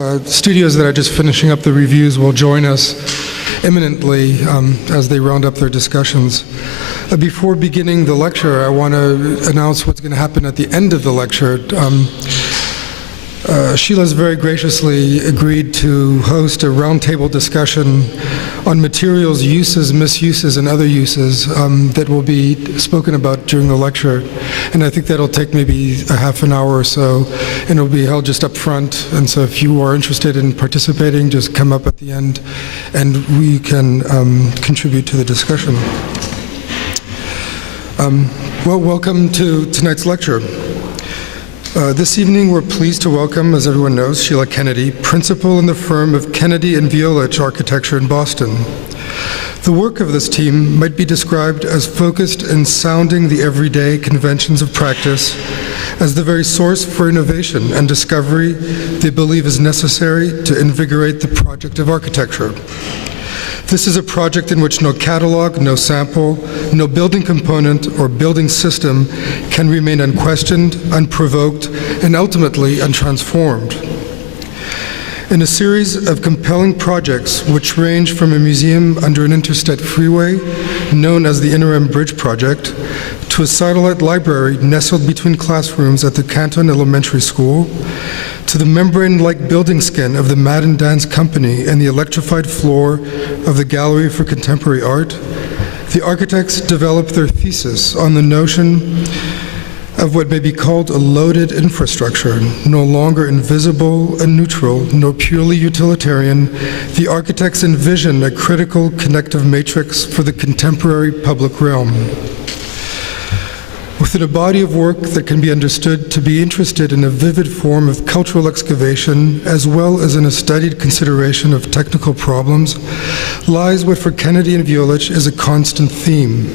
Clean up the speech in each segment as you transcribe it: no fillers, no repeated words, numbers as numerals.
Studios that are just finishing up the reviews will join us imminently as they round up their discussions. Before beginning the lecture, I want to announce what's going to happen at the end of the lecture. Sheila's very graciously agreed to host a roundtable discussion on materials uses, misuses, and other uses that will be spoken about during the lecture. And I think that'll take maybe a half an hour or so, and it'll be held just up front. And so if you are interested in participating, just come up at the end, and we can contribute to the discussion. Well, welcome to tonight's lecture. This evening, we're pleased to welcome, as everyone knows, Sheila Kennedy, principal in the firm of Kennedy and Violich Architecture in Boston. The work of this team might be described as focused in sounding the everyday conventions of practice as the very source for innovation and discovery they believe is necessary to invigorate the project of architecture. This is a project in which no catalog, no sample, no building component or building system can remain unquestioned, unprovoked, and ultimately untransformed. In a series of compelling projects which range from a museum under an interstate freeway, known as the Interim Bridge Project, to a satellite library nestled between classrooms at the Canton Elementary School, to the membrane-like building skin of the Madden Dance Company and the electrified floor of the Gallery for Contemporary Art, the architects developed their thesis on the notion of what may be called a loaded infrastructure, no longer invisible and neutral, nor purely utilitarian. The architects envision a critical connective matrix for the contemporary public realm. Within a body of work that can be understood to be interested in a vivid form of cultural excavation, as well as in a studied consideration of technical problems, lies what for Kennedy and Violich is a constant theme: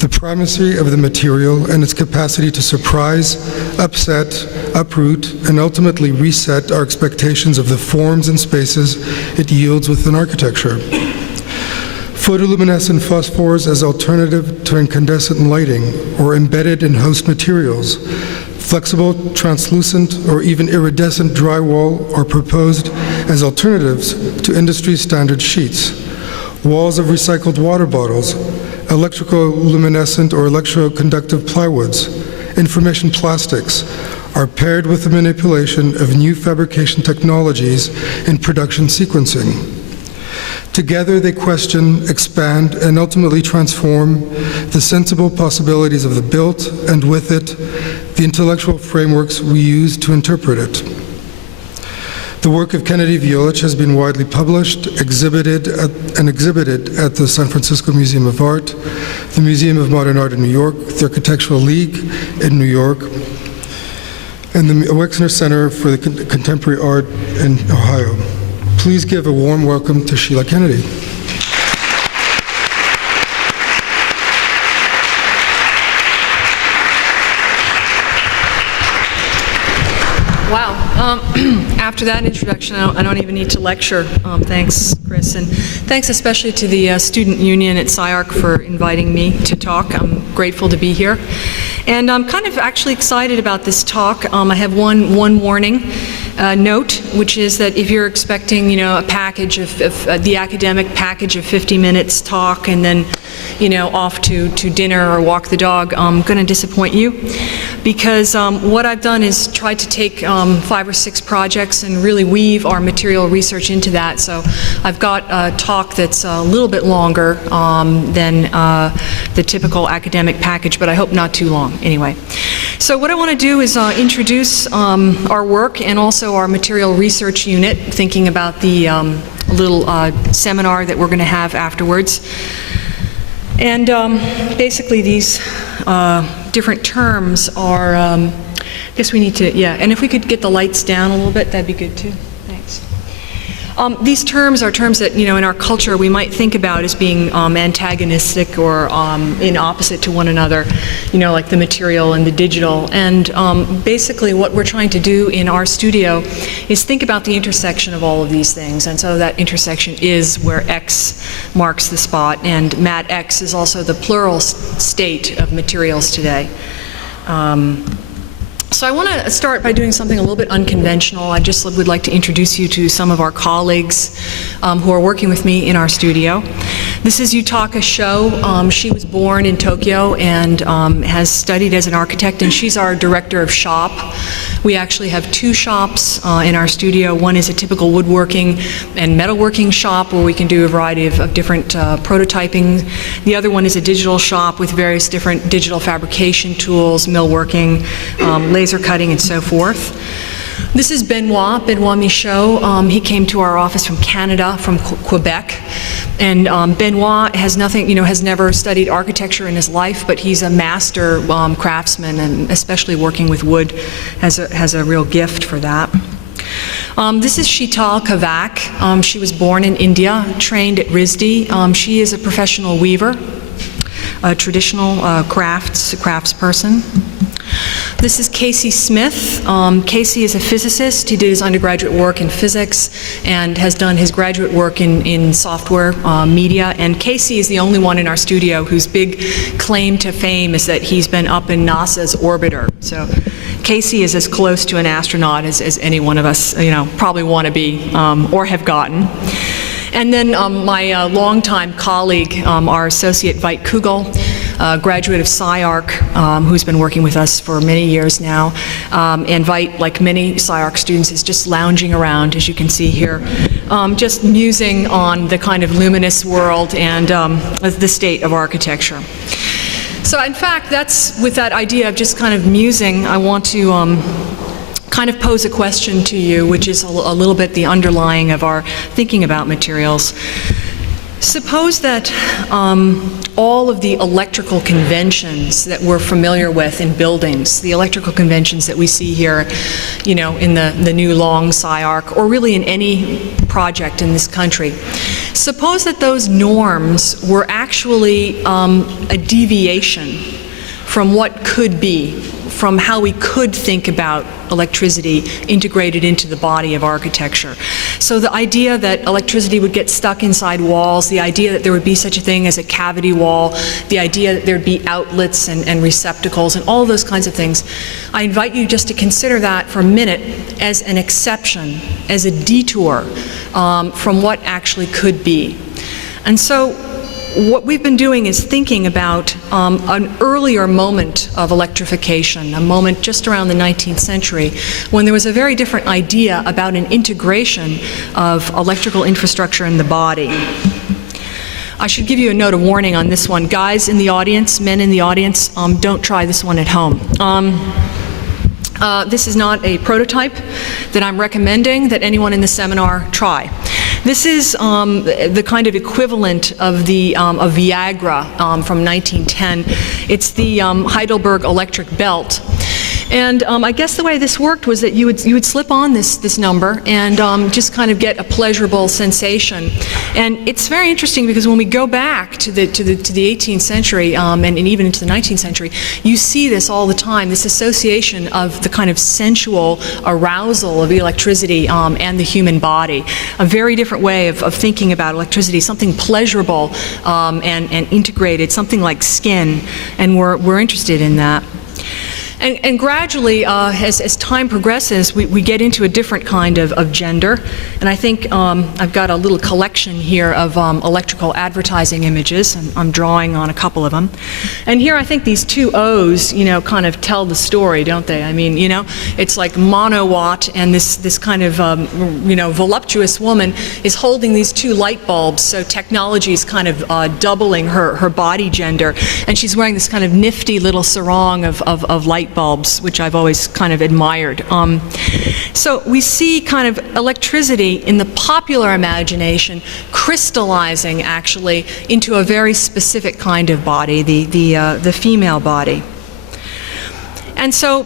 the primacy of the material and its capacity to surprise, upset, uproot, and ultimately reset our expectations of the forms and spaces it yields within architecture. Photoluminescent phosphors as alternative to incandescent lighting or embedded in host materials, flexible, translucent, or even iridescent drywall are proposed as alternatives to industry standard sheets. Walls of recycled water bottles, electroluminescent or electroconductive plywoods, information plastics are paired with the manipulation of new fabrication technologies in production sequencing. Together, they question, expand, and ultimately transform the sensible possibilities of the built, and with it, the intellectual frameworks we use to interpret it. The work of Kennedy Violich has been widely published, exhibited at the San Francisco Museum of Art, the Museum of Modern Art in New York, the Architectural League in New York, and the Wexner Center for the Contemporary Art in Ohio. Please give a warm welcome to Sheila Kennedy. Wow. After that introduction, I don't even need to lecture. Thanks, Chris, and thanks especially to the Student Union at SCI-Arc for inviting me to talk. I'm grateful to be here. And I'm kind of actually excited about this talk. I have one warning note, which is that if you're expecting, a package of the academic package of 50 minutes talk and then, off to dinner or walk the dog, I'm going to disappoint you, because what I've done is tried to take 5 or 6 projects and really weave our material research into that. So I've got a talk that's a little bit longer than the typical academic package, but I hope not too long. Anyway, so what I want to do is introduce our work and also our material research unit, thinking about the little seminar that we're going to have afterwards. And basically these different terms are, I guess we need to, and if we could get the lights down a little bit, that'd be good too. Thanks. These terms are terms that, in our culture we might think about as being antagonistic or in opposite to one another, like the material and the digital. And basically what we're trying to do in our studio is think about the intersection of all of these things. And so that intersection is where X marks the spot, and Mat X is also the plural state of materials today. So I want to start by doing something a little bit unconventional. I just would like to introduce you to some of our colleagues who are working with me in our studio. This is Yutaka Sho. She was born in Tokyo and has studied as an architect, and she's our director of shop. We actually have two shops in our studio. One is a typical woodworking and metalworking shop where we can do a variety of different prototyping. The other one is a digital shop with various different digital fabrication tools, millworking, laser cutting, and so forth. This is Benoit Michaud. He came to our office from Canada, from Quebec. And Benoit has never studied architecture in his life, but he's a master craftsman, and especially working with wood has a real gift for that. This is Sheetal Kavak. She was born in India, trained at RISD. She is a professional weaver, a traditional craftsperson. This is Casey Smith. Casey is a physicist. He did his undergraduate work in physics and has done his graduate work in software media. And Casey is the only one in our studio whose big claim to fame is that he's been up in NASA's orbiter. So Casey is as close to an astronaut as any one of us, probably want to be or have gotten. And then my longtime colleague, our associate Veit Kugel, graduate of SCI-Arc, who's been working with us for many years now. And Veit, like many SCI-Arc students, is just lounging around, as you can see here, just musing on the kind of luminous world and the state of architecture. So in fact, that's with that idea of just kind of musing, I want to kind of pose a question to you, which is a little bit the underlying of our thinking about materials. Suppose that all of the electrical conventions that we're familiar with in buildings, the electrical conventions that we see here, in the new long SCI-Arc, or really in any project in this country, suppose that those norms were actually a deviation from what could be, from how we could think about electricity integrated into the body of architecture. So the idea that electricity would get stuck inside walls, the idea that there would be such a thing as a cavity wall, the idea that there'd be outlets and receptacles and all those kinds of things, I invite you just to consider that for a minute as an exception, as a detour from what actually could be. And so what we've been doing is thinking about an earlier moment of electrification, a moment just around the 19th century, when there was a very different idea about an integration of electrical infrastructure in the body. I should give you a note of warning on this one. Guys in the audience, men in the audience, don't try this one at home. This is not a prototype that I'm recommending that anyone in the seminar try. This is the kind of equivalent of of Viagra from 1910. It's the Heidelberg electric belt. And I guess the way this worked was that you would slip on this number and just kind of get a pleasurable sensation. And it's very interesting because when we go back to the 18th century and even into the 19th century, you see this all the time, this association of the kind of sensual arousal of electricity and the human body. A very different way of thinking about electricity, something pleasurable and integrated, something like skin, and we're interested in that. And gradually, as time progresses, we get into a different kind of gender. And I think I've got a little collection here of electrical advertising images, and I'm drawing on a couple of them. And here I think these two O's, kind of tell the story, don't they? I mean, it's like monowatt, and this kind of, voluptuous woman is holding these two light bulbs, so technology is kind of doubling her body gender. And she's wearing this kind of nifty little sarong of light bulbs, which I've always kind of admired. So we see kind of electricity in the popular imagination crystallizing actually into a very specific kind of body, the female body. And so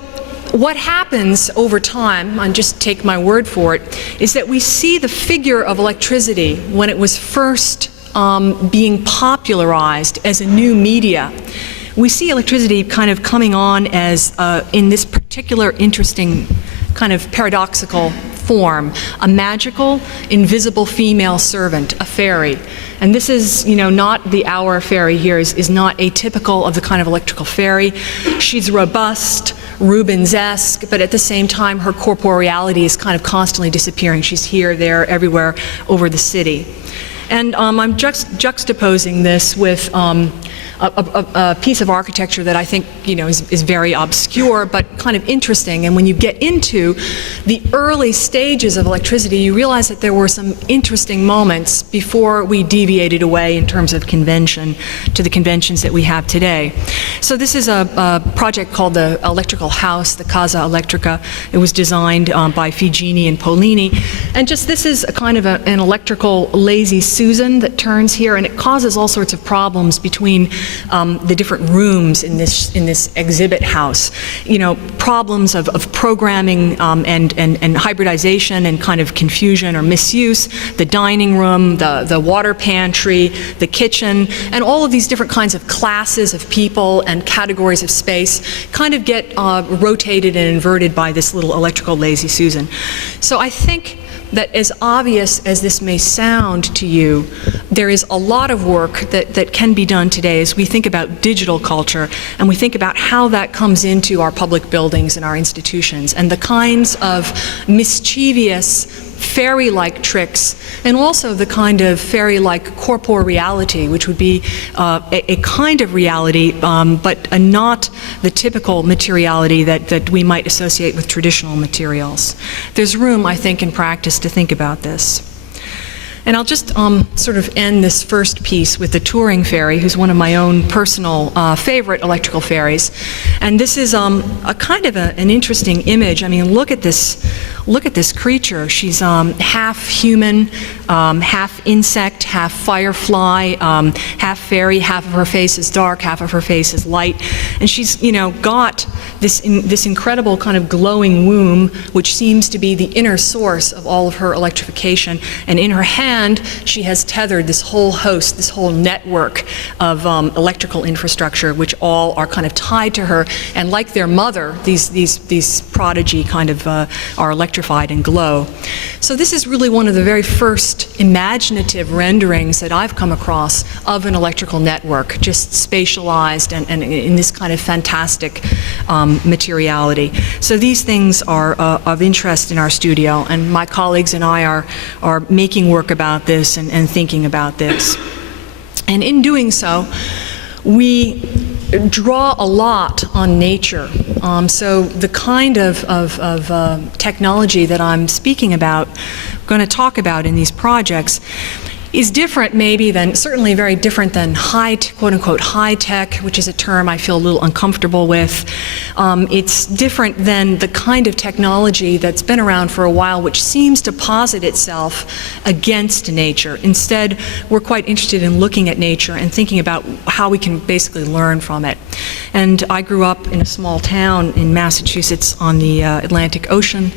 what happens over time, and just take my word for it, is that we see the figure of electricity when it was first being popularized as a new media. We see electricity kind of coming on as, in this particular interesting kind of paradoxical form, a magical, invisible female servant, a fairy. And this is, not the our fairy here is not atypical of the kind of electrical fairy. She's robust, Rubens-esque, but at the same time her corporeality is kind of constantly disappearing. She's here, there, everywhere over the city. And I'm juxtaposing this with a piece of architecture that I think, is very obscure but kind of interesting. And when you get into the early stages of electricity, you realize that there were some interesting moments before we deviated away in terms of convention to the conventions that we have today. So this is a project called the Electrical House, the Casa Elettrica. It was designed by Figini and Polini. And just this is a kind of an electrical lazy Susan that turns here, and it causes all sorts of problems between the different rooms in this exhibit house. Problems of programming and hybridization and kind of confusion or misuse. The dining room, the water pantry, the kitchen, and all of these different kinds of classes of people and categories of space kind of get rotated and inverted by this little electrical lazy Susan. So I think that as obvious as this may sound to you, there is a lot of work that can be done today as we think about digital culture and we think about how that comes into our public buildings and our institutions and the kinds of mischievous fairy-like tricks, and also the kind of fairy-like corporeality, which would be a kind of reality, but not the typical materiality that we might associate with traditional materials. There's room, I think, in practice to think about this. And I'll just sort of end this first piece with the touring ferry, who's one of my own personal favorite electrical ferries. And this is a kind of an interesting image. I mean, look at this creature. She's half human, half insect, half firefly, half fairy. Half of her face is dark, half of her face is light. And she's, got this incredible kind of glowing womb, which seems to be the inner source of all of her electrification. And in her hand, she has tethered this whole host, this whole network of electrical infrastructure, which all are kind of tied to her. And like their mother, these prodigy kind of are electrified and glow. So this is really one of the very first imaginative renderings that I've come across of an electrical network, just spatialized and in this kind of fantastic materiality. So these things are of interest in our studio, and my colleagues and I are making work about this and thinking about this. And in doing so, we draw a lot on nature. So the kind of technology that I'm speaking about, going to talk about in these projects, is different maybe than, certainly very different than quote-unquote high-tech, which is a term I feel a little uncomfortable with. It's different than the kind of technology that's been around for a while, which seems to posit itself against nature. Instead, we're quite interested in looking at nature and thinking about how we can basically learn from it. And I grew up in a small town in Massachusetts on the Atlantic Ocean.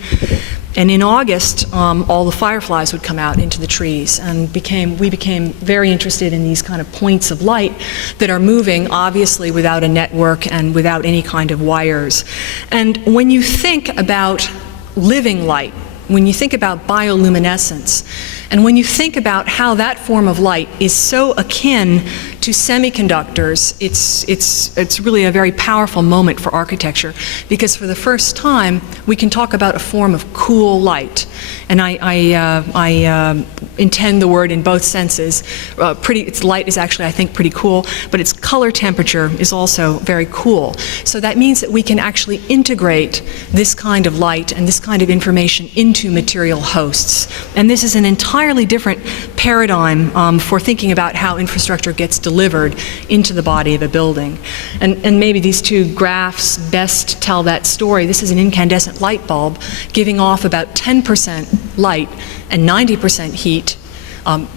And in August, all the fireflies would come out into the trees, and we became very interested in these kind of points of light that are moving, obviously without a network and without any kind of wires. And when you think about living light, when you think about bioluminescence, and when you think about how that form of light is so akin to semiconductors, it's really a very powerful moment for architecture, because for the first time we can talk about a form of cool light. And I intend the word in both senses. Its light is actually, I think, pretty cool, but its color temperature is also very cool. So that means that we can actually integrate this kind of light and this kind of information into material hosts. And this is an entirely different paradigm for thinking about how infrastructure gets delivered into the body of a building. And maybe these two graphs best tell that story. This is an incandescent light bulb giving off about 10% light and 90% heat,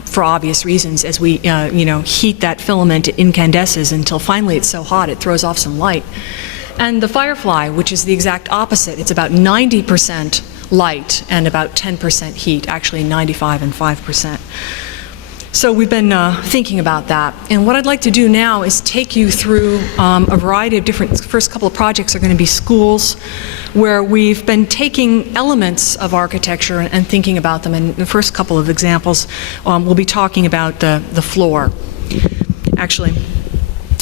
for obvious reasons. As we heat that filament, it incandesces until finally it's so hot it throws off some light. And the firefly, which is the exact opposite, it's about 90% light and about 10% heat, actually 95 and 5%. So we've been thinking about that. And what I'd like to do now is take you through a variety of different, first couple of projects are going to be schools, where we've been taking elements of architecture and thinking about them. And the first couple of examples, we'll be talking about the floor. Actually,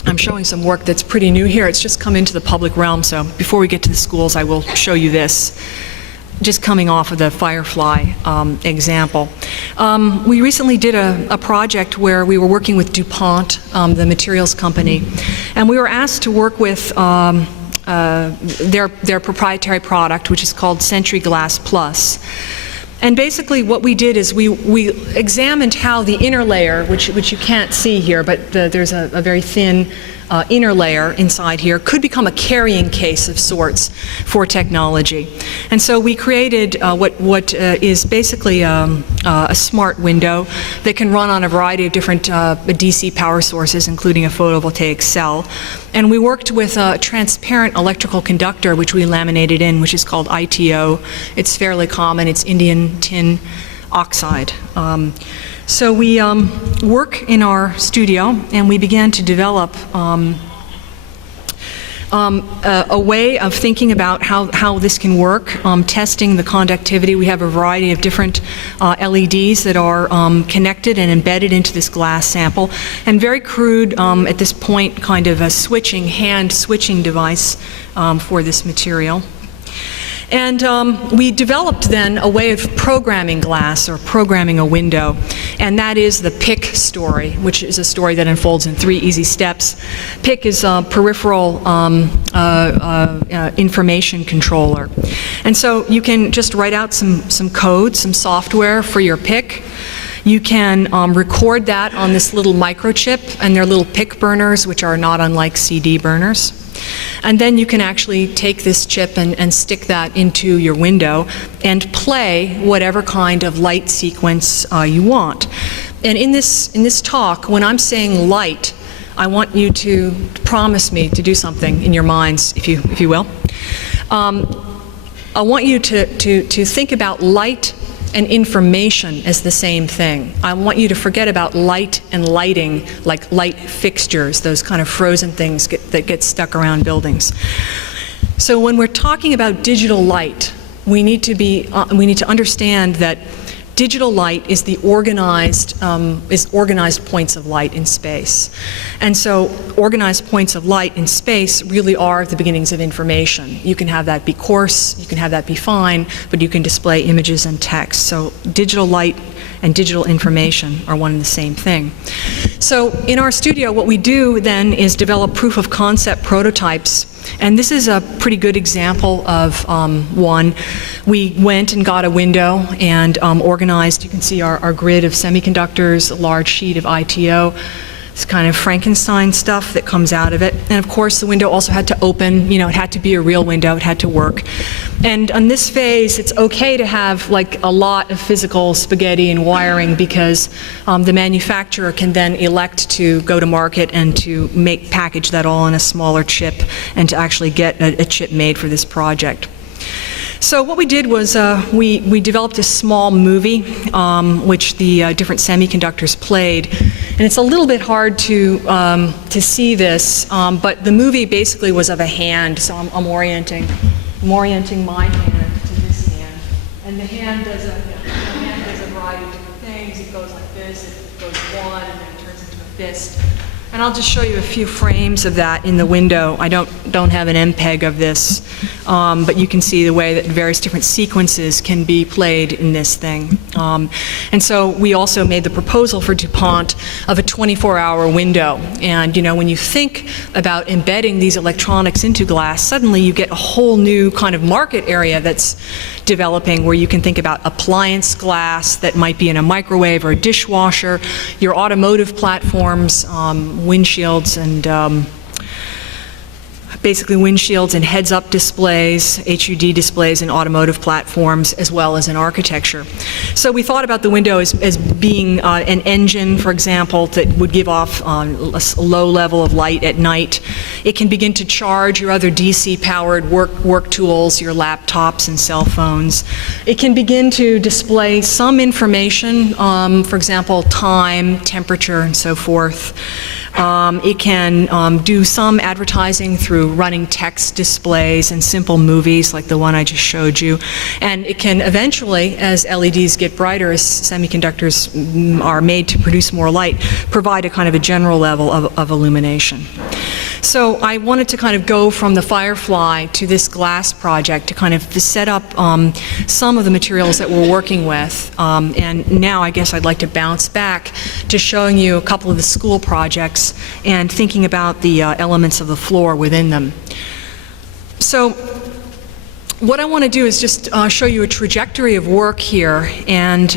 I'm showing some work that's pretty new here. It's just come into the public realm, so before we get to the schools, I will show you this. Just coming off of the Firefly example. We recently did a project where we were working with Dupont, the materials company, and we were asked to work with their proprietary product, which is called SentryGlas Plus. And basically what we did is we examined how the inner layer, which you can't see here, but there's a very thin inner layer inside here, could become a carrying case of sorts for technology. And so we created what is basically a smart window that can run on a variety of different DC power sources, including a photovoltaic cell. And we worked with a transparent electrical conductor, which we laminated in, which is called ITO. It's fairly common. It's Indian tin oxide. So we work in our studio, and we began to develop a way of thinking about how this can work, testing the conductivity. We have a variety of different LEDs that are connected and embedded into this glass sample, and very crude, at this point, kind of a hand switching device for this material. And we developed then a way of programming glass, or programming a window, and that is the PIC story, which is a story that unfolds in 3 easy steps. PIC is a peripheral information controller. And so you can just write out some code, some software for your PIC. You can record that on this little microchip, and they're little PIC burners, which are not unlike CD burners. And then you can actually take this chip and stick that into your window and play whatever kind of light sequence you want. And in this talk, when I'm saying light, I want you to promise me to do something in your minds, if you will. I want you to think about light and information as the same thing. I want you to forget about light and lighting, like light fixtures, those kind of frozen things that get stuck around buildings. So when we're talking about digital light, we need to understand that digital light is the organized points of light in space. And so organized points of light in space really are the beginnings of information. You can have that be coarse, you can have that be fine, but you can display images and text. So digital light and digital information are one and the same thing. So in our studio, what we do then is develop proof of concept prototypes. And this is a pretty good example of one. We went and got a window and organized, you can see our grid of semiconductors, a large sheet of ITO, this kind of Frankenstein stuff that comes out of it. And of course the window also had to open, it had to be a real window, it had to work. And on this phase, it's okay to have like a lot of physical spaghetti and wiring, because the manufacturer can then elect to go to market and to package that all in a smaller chip and to actually get a chip made for this project. So what we did was we developed a small movie which the different semiconductors played, and it's a little bit hard to see this, but the movie basically was of a hand. So I'm orienting my hand to this hand, and the hand does a variety of different things. It goes like this, it goes one, and then it turns into a fist. And I'll just show you a few frames of that in the window. I don't have an MPEG of this, but you can see the way that various different sequences can be played in this thing. And so we also made the proposal for DuPont of a 24-hour window. And when you think about embedding these electronics into glass, suddenly you get a whole new kind of market area that's developing, where you can think about appliance glass that might be in a microwave or a dishwasher, your automotive platforms, windshields and basically windshields and heads-up displays, HUD displays in automotive platforms, as well as in architecture. So we thought about the window as being an engine, for example, that would give off a low level of light at night. It can begin to charge your other DC-powered work tools, your laptops and cell phones. It can begin to display some information, for example, time, temperature, and so forth. It can do some advertising through running text displays and simple movies like the one I just showed you. And it can eventually, as LEDs get brighter, as semiconductors are made to produce more light, provide a kind of a general level of illumination. So I wanted to kind of go from the Firefly to this glass project to kind of set up some of the materials that we're working with. And now I guess I'd like to bounce back to showing you a couple of the school projects and thinking about the elements of the floor within them. So what I want to do is just show you a trajectory of work here and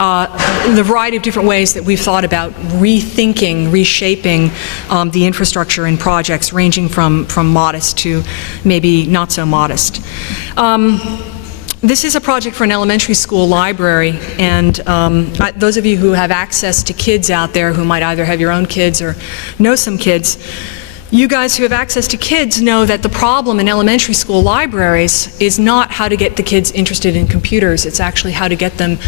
the variety of different ways that we've thought about rethinking, reshaping the infrastructure in projects ranging from modest to maybe not so modest. This is a project for an elementary school library, and those of you who have access to kids out there who might either have your own kids or know some kids, you guys who have access to kids know that the problem in elementary school libraries is not how to get the kids interested in computers. It's actually how to get them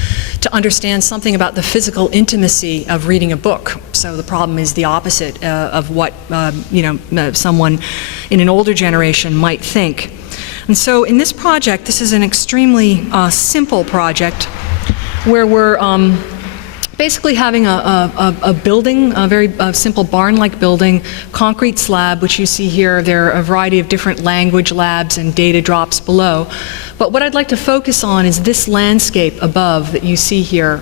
to understand something about the physical intimacy of reading a book. So the problem is the opposite of what someone in an older generation might think. And so in this project, this is an extremely simple project where we're basically having a building, a very simple barn-like building, concrete slab, which you see here. There are a variety of different language labs and data drops below. But what I'd like to focus on is this landscape above that you see here,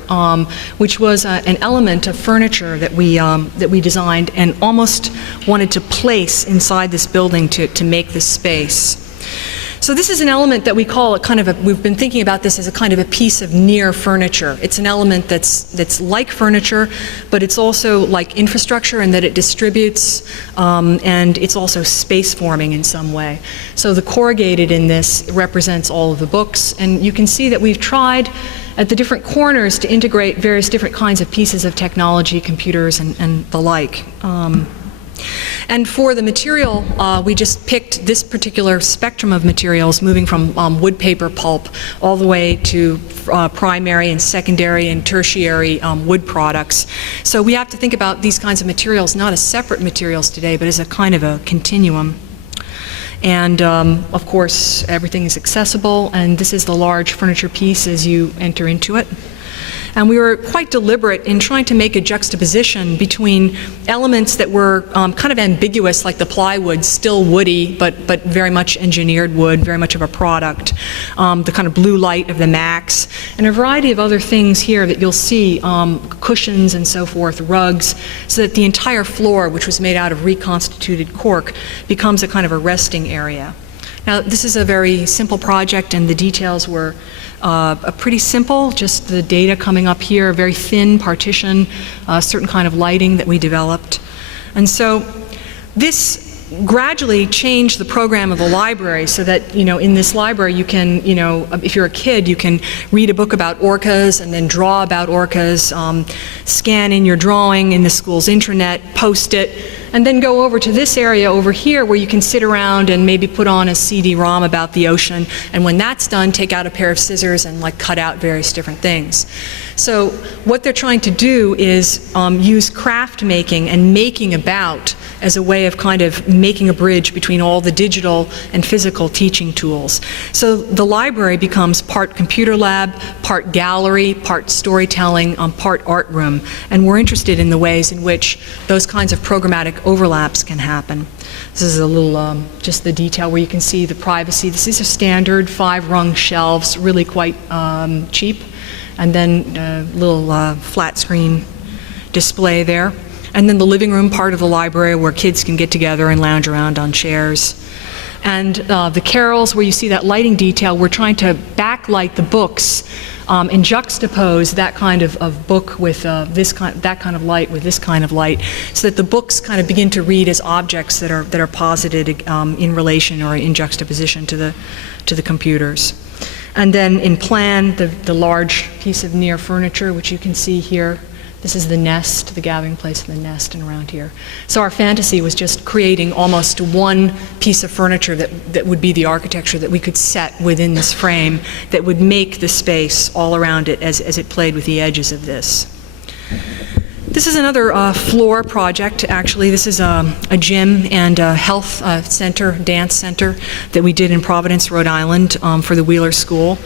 which was an element of furniture that we designed and almost wanted to place inside this building to make this space. So this is an element that we call we've been thinking about this as a kind of a piece of near furniture. It's an element that's like furniture, but it's also like infrastructure in that it distributes, and it's also space forming in some way. So the corrugated in this represents all of the books, and you can see that we've tried at the different corners to integrate various different kinds of pieces of technology, computers, and the like. And for the material, we just picked this particular spectrum of materials, moving from wood paper pulp all the way to primary and secondary and tertiary wood products. So we have to think about these kinds of materials not as separate materials today, but as a kind of a continuum. And of course, everything is accessible, and this is the large furniture piece as you enter into it. And we were quite deliberate in trying to make a juxtaposition between elements that were kind of ambiguous, like the plywood, still woody, but very much engineered wood, very much of a product, the kind of blue light of the Max, and a variety of other things here that you'll see, cushions and so forth, rugs, so that the entire floor, which was made out of reconstituted cork, becomes a kind of a resting area. Now, this is a very simple project, and the details were pretty simple, just the data coming up here, a very thin partition, a certain kind of lighting that we developed. And so this gradually changed the program of the library so that, in this library you can, if you're a kid, you can read a book about orcas and then draw about orcas, scan in your drawing in the school's intranet, post it, and then go over to this area over here where you can sit around and maybe put on a CD-ROM about the ocean, and when that's done, take out a pair of scissors and cut out various different things. So what they're trying to do is use craft making and making about as a way of kind of making a bridge between all the digital and physical teaching tools. So the library becomes part computer lab, part gallery, part storytelling, part art room, and we're interested in the ways in which those kinds of programmatic overlaps can happen. This is a little, just the detail where you can see the privacy. This is a standard 5-rung shelves, really quite cheap, and then a little flat screen display there. And then the living room part of the library where kids can get together and lounge around on chairs. And the carrels where you see that lighting detail, we're trying to backlight the books and juxtapose that kind of book with that kind of light with this kind of light, so that the books kind of begin to read as objects that are posited in relation or in juxtaposition to the computers. And then in plan, the large piece of near furniture, which you can see here. This is the nest, the gathering place of the nest, and around here. So our fantasy was just creating almost one piece of furniture that would be the architecture that we could set within this frame that would make the space all around it as it played with the edges of this. This is another floor project, actually. This is a gym and a health center, dance center, that we did in Providence, Rhode Island for the Wheeler School.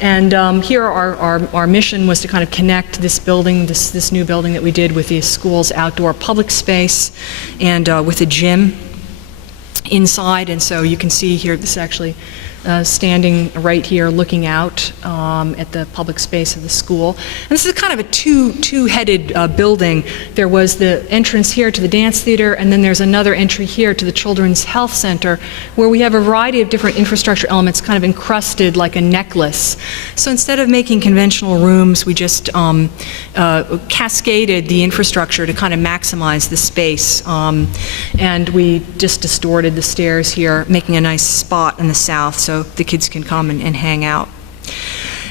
And here our mission was to kind of connect this building, this new building that we did, with the school's outdoor public space and with a gym inside. And so you can see here, this is actually standing right here looking out at the public space of the school. And this is kind of a two-headed building. There was the entrance here to the dance theater, and then there's another entry here to the Children's Health Center, where we have a variety of different infrastructure elements kind of encrusted like a necklace. So instead of making conventional rooms, we just cascaded the infrastructure to kind of maximize the space. And we just distorted the stairs here, making a nice spot in the south so the kids can come and hang out.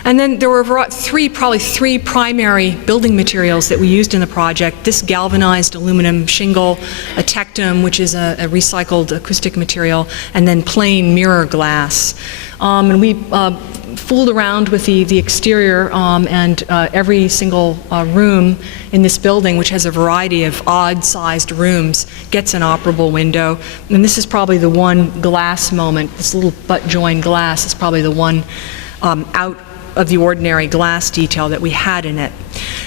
And then there were probably three primary building materials that we used in the project. This galvanized aluminum shingle, a tectum, which is a recycled acoustic material, and then plain mirror glass. And we fooled around with the exterior, and every single room in this building, which has a variety of odd-sized rooms, gets an operable window. And this is probably the one glass moment. This little butt-joined glass is probably the one out of the ordinary glass detail that we had in it.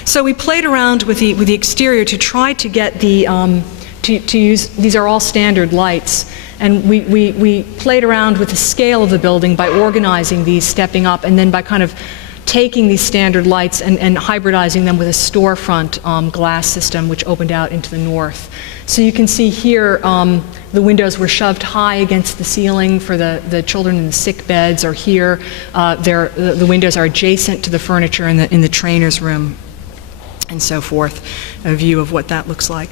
So we played around with the exterior to try to get the to use, these are all standard lights, and we played around with the scale of the building by organizing these, stepping up, and then by kind of taking these standard lights and hybridizing them with a storefront glass system which opened out into the north. So you can see here the windows were shoved high against the ceiling for the children in the sick beds, or here the windows are adjacent to the furniture in the trainer's room, and so forth. A view of what that looks like.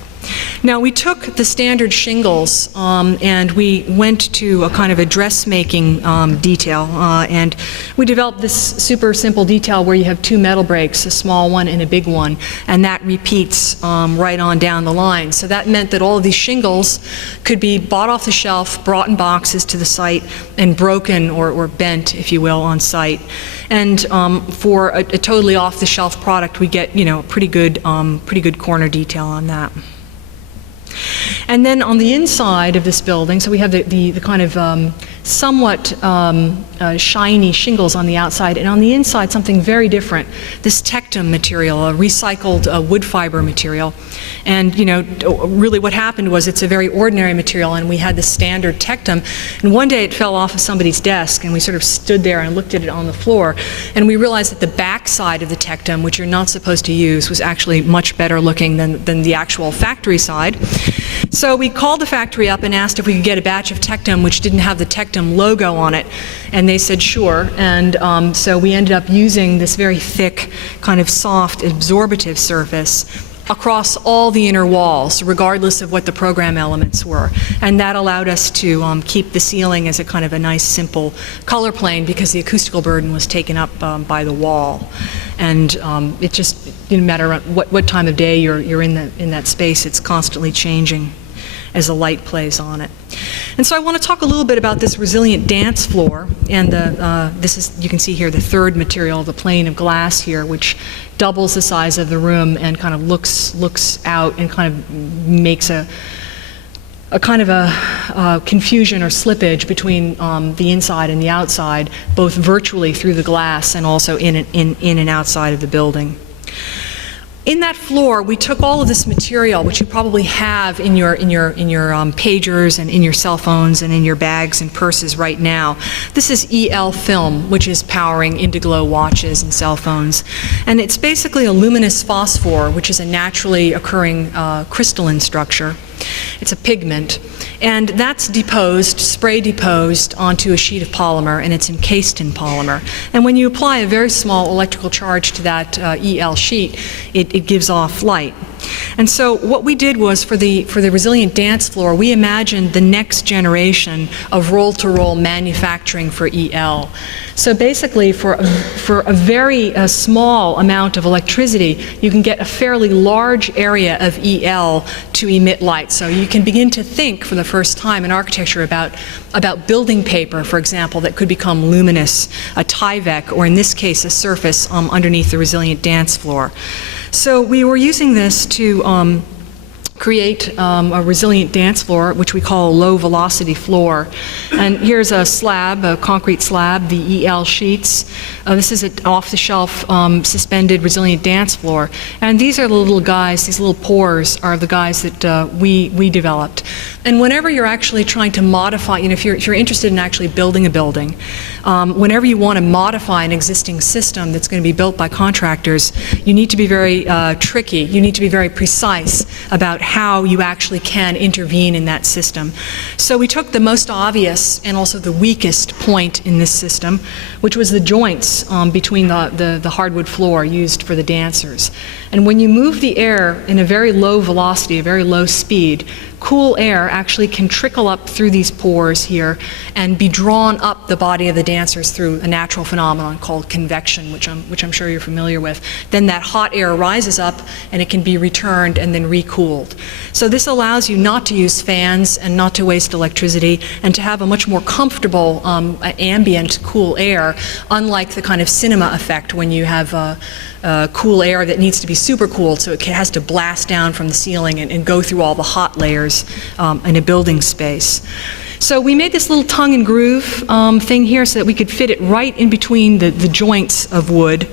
Now, we took the standard shingles and we went to a kind of a dressmaking detail, and we developed this super simple detail where you have two metal breaks, a small one and a big one, and that repeats right on down the line. So that meant that all of these shingles could be bought off the shelf, brought in boxes to the site, and broken or bent, if you will, on site. And for a totally off-the-shelf product, we get, you know, pretty good corner detail on that. And then on the inside of this building, so we have the kind of somewhat shiny shingles on the outside, and on the inside something very different. This tectum material, a recycled wood fiber material. And you know, really what happened was it's a very ordinary material, and we had the standard tectum, and one day it fell off of somebody's desk, and we sort of stood there and looked at it on the floor, and we realized that the back side of the tectum, which you're not supposed to use, was actually much better looking than the actual factory side. So we called the factory up and asked if we could get a batch of tectum which didn't have the tectum logo on it, and they said sure. And so we ended up using this very thick, kind of soft, absorptive surface across all the inner walls, regardless of what the program elements were. And that allowed us to keep the ceiling as a kind of a nice, simple color plane, because the acoustical burden was taken up by the wall. And it just didn't matter what time of day you're in that space, it's constantly changing as the light plays on it. And so I want to talk a little bit about this resilient dance floor, and this is, you can see here, the third material, the plane of glass here, which doubles the size of the room and kind of looks out and kind of makes a kind of a confusion or slippage between the inside and the outside, both virtually through the glass and also in and outside of the building. In that floor, we took all of this material, which you probably have in your pagers and in your cell phones and in your bags and purses right now. This is EL film, which is powering Indiglo watches and cell phones. And it's basically a luminous phosphor, which is a naturally occurring crystalline structure. It's a pigment. And that's deposed, spray deposed, onto a sheet of polymer, and it's encased in polymer. And when you apply a very small electrical charge to that EL sheet, it gives off light. And so what we did was, for the resilient dance floor, we imagined the next generation of roll-to-roll manufacturing for EL. So basically, for a very small amount of electricity, you can get a fairly large area of EL to emit light. So you can begin to think, for the first time in architecture, about building paper, for example, that could become luminous, a Tyvek, or in this case, a surface underneath the resilient dance floor. So we were using this to create a resilient dance floor, which we call a low velocity floor. And here's a slab, a concrete slab, the EL sheets. This is an off-the-shelf suspended resilient dance floor. And these are the little guys, these little pores are the guys that we developed. And whenever you're actually trying to modify, if you're interested in actually building a building, whenever you want to modify an existing system that's going to be built by contractors, you need to be very tricky. You need to be very precise about how you actually can intervene in that system. So we took the most obvious and also the weakest point in this system, which was the joints between the hardwood floor used for the dancers. And when you move the air in a very low velocity, a very low speed, cool air actually can trickle up through these pores here and be drawn up the body of the dancers through a natural phenomenon called convection, which I'm sure you're familiar with. Then that hot air rises up and it can be returned and then recooled. So this allows you not to use fans and not to waste electricity and to have a much more comfortable ambient cool air, unlike the kind of cinema effect when you have cool air that needs to be super cooled, so it has to blast down from the ceiling and go through all the hot layers in a building space. So we made this little tongue and groove thing here so that we could fit it right in between the joints of wood.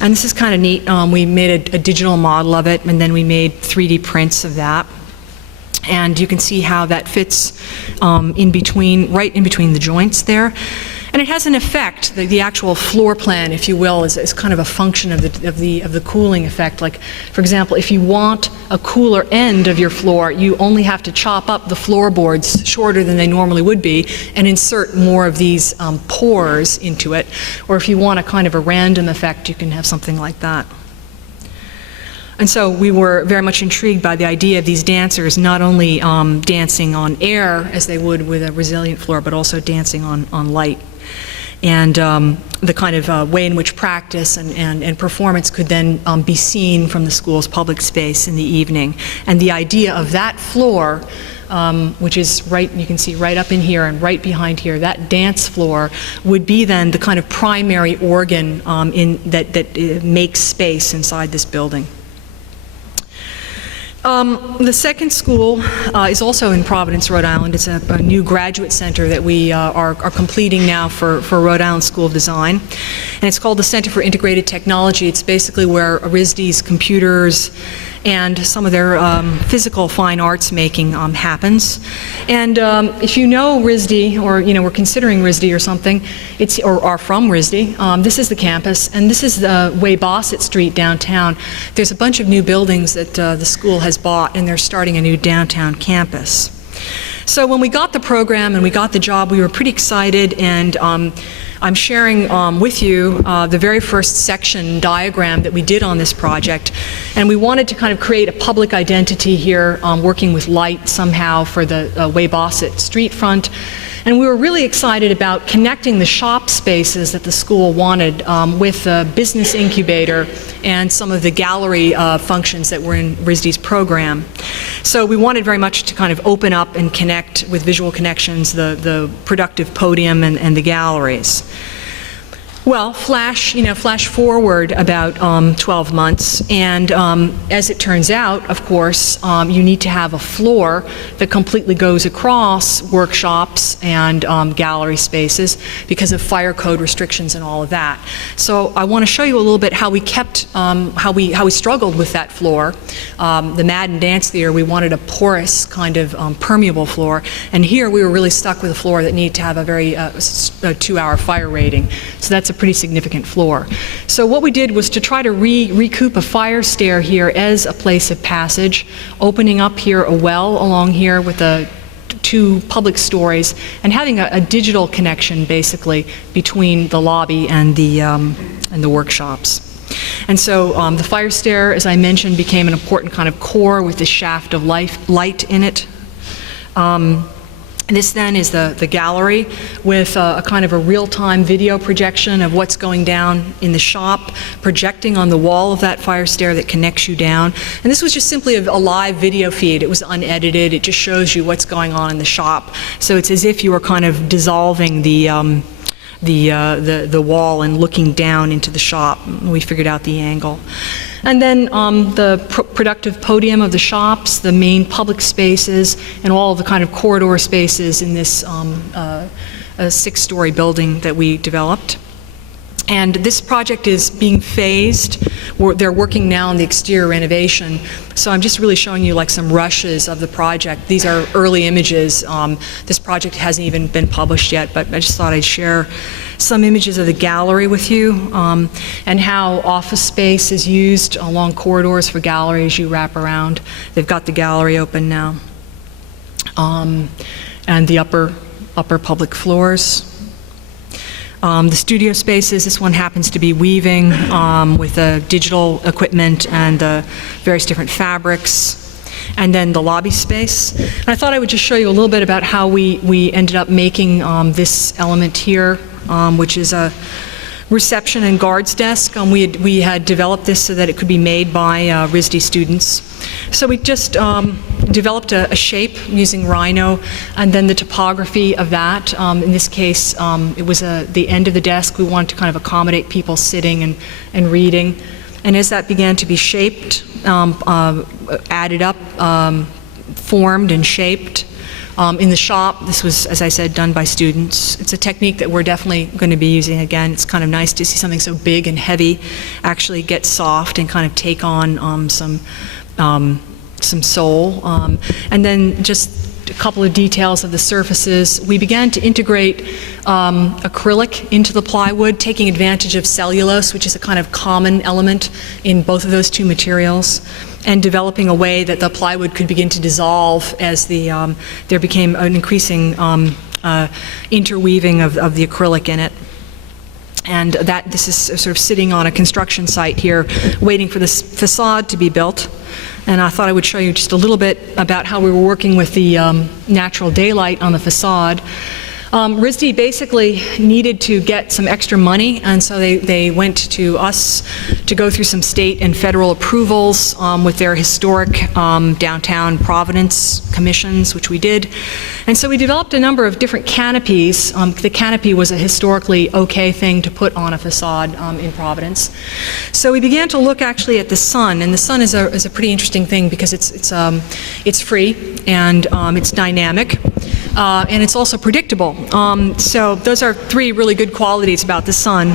And this is kind of neat. We made a digital model of it, and then we made 3D prints of that. And you can see how that fits right in between the joints there. And it has an effect. The actual floor plan, if you will, is kind of a function of the cooling effect. Like, for example, if you want a cooler end of your floor, you only have to chop up the floorboards shorter than they normally would be and insert more of these pores into it. Or if you want a kind of a random effect, you can have something like that. And so we were very much intrigued by the idea of these dancers not only dancing on air as they would with a resilient floor, but also dancing on light. And the kind of way in which practice and performance could then be seen from the school's public space in the evening. And the idea of that floor, which is right, you can see right up in here and right behind here, that dance floor would be then the kind of primary organ that makes space inside this building. The second school is also in Providence, Rhode Island. It's a new graduate center that we are completing now for Rhode Island School of Design. And it's called the Center for Integrative Technology. It's basically where RISD's computers and some of their physical fine arts making happens. And if you know RISD, or we're considering RISD or something, or are from RISD, this is the campus, and this is the Waybosset Street downtown. There's a bunch of new buildings that the school has bought, and they're starting a new downtown campus. So when we got the program and we got the job, we were pretty excited, and I'm sharing with you the very first section diagram that we did on this project. And we wanted to kind of create a public identity here, working with light somehow for the Waybosset street front. And we were really excited about connecting the shop spaces that the school wanted with the business incubator and some of the gallery functions that were in RISD's program. So we wanted very much to kind of open up and connect with visual connections the productive podium and the galleries. Well, flash forward about 12 months, and as it turns out, of course, you need to have a floor that completely goes across workshops and gallery spaces because of fire code restrictions and all of that. So I want to show you a little bit how we kept, how we struggled with that floor. The Madden dance theater, we wanted a porous kind of permeable floor, and here we were really stuck with a floor that needed to have a very 2-hour fire rating. So that's a pretty significant floor. So what we did was to try to recoup a fire stair here as a place of passage, opening up here a well along here with the 2 public stories, and having a digital connection basically between the lobby and the workshops. And so the fire stair, as I mentioned, became an important kind of core with the shaft of light in it. This then is the gallery with a kind of a real-time video projection of what's going down in the shop, projecting on the wall of that fire stair that connects you down. And this was just simply a live video feed. It was unedited. It just shows you what's going on in the shop. So it's as if you were kind of dissolving the the wall and looking down into the shop. We figured out the angle. And then the productive podium of the shops, the main public spaces, and all of the kind of corridor spaces in this six-story building that we developed. And this project is being phased. They're working now on the exterior renovation. So I'm just really showing you like some rushes of the project. These are early images. This project hasn't even been published yet, but I just thought I'd share some images of the gallery with you, and how office space is used along corridors for gallery as you wrap around. They've got the gallery open now. And the upper public floors. The studio spaces, this one happens to be weaving with digital equipment and various different fabrics. And then the lobby space. And I thought I would just show you a little bit about how we ended up making this element here, which is a reception and guards desk. We had developed this so that it could be made by RISD students. So we just developed a shape using Rhino, and then the topography of that. In this case, it was the end of the desk. We wanted to kind of accommodate people sitting and reading. And as that began to be shaped, added up, formed and shaped, in the shop, this was, as I said, done by students. It's a technique that we're definitely going to be using again. It's kind of nice to see something so big and heavy actually get soft and kind of take on some soul. And then just a couple of details of the surfaces. We began to integrate acrylic into the plywood, taking advantage of cellulose, which is a kind of common element in both of those two materials, and developing a way that the plywood could begin to dissolve as there became an increasing interweaving of the acrylic in it. And this is sort of sitting on a construction site here, waiting for this facade to be built. And I thought I would show you just a little bit about how we were working with the natural daylight on the facade. RISD basically needed to get some extra money, and so they went to us to go through some state and federal approvals with their historic downtown Providence commissions, which we did. And so we developed a number of different canopies. The canopy was a historically okay thing to put on a facade in Providence. So we began to look actually at the sun, and the sun is a pretty interesting thing because it's free and it's dynamic. And it's also predictable. So those are three really good qualities about the sun.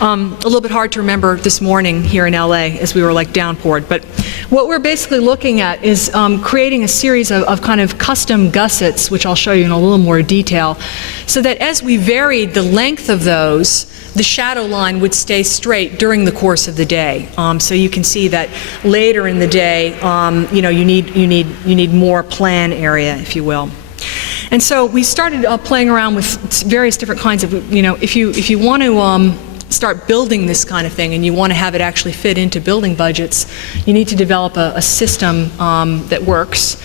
A little bit hard to remember this morning here in LA as we were like downpoured. But what we're basically looking at is creating a series of kind of custom gussets, which I'll show you in a little more detail, so that as we varied the length of those, the shadow line would stay straight during the course of the day. So you can see that later in the day, you need more plan area, if you will. And so we started playing around with various different kinds of, if you want to start building this kind of thing and you want to have it actually fit into building budgets, you need to develop a system that works.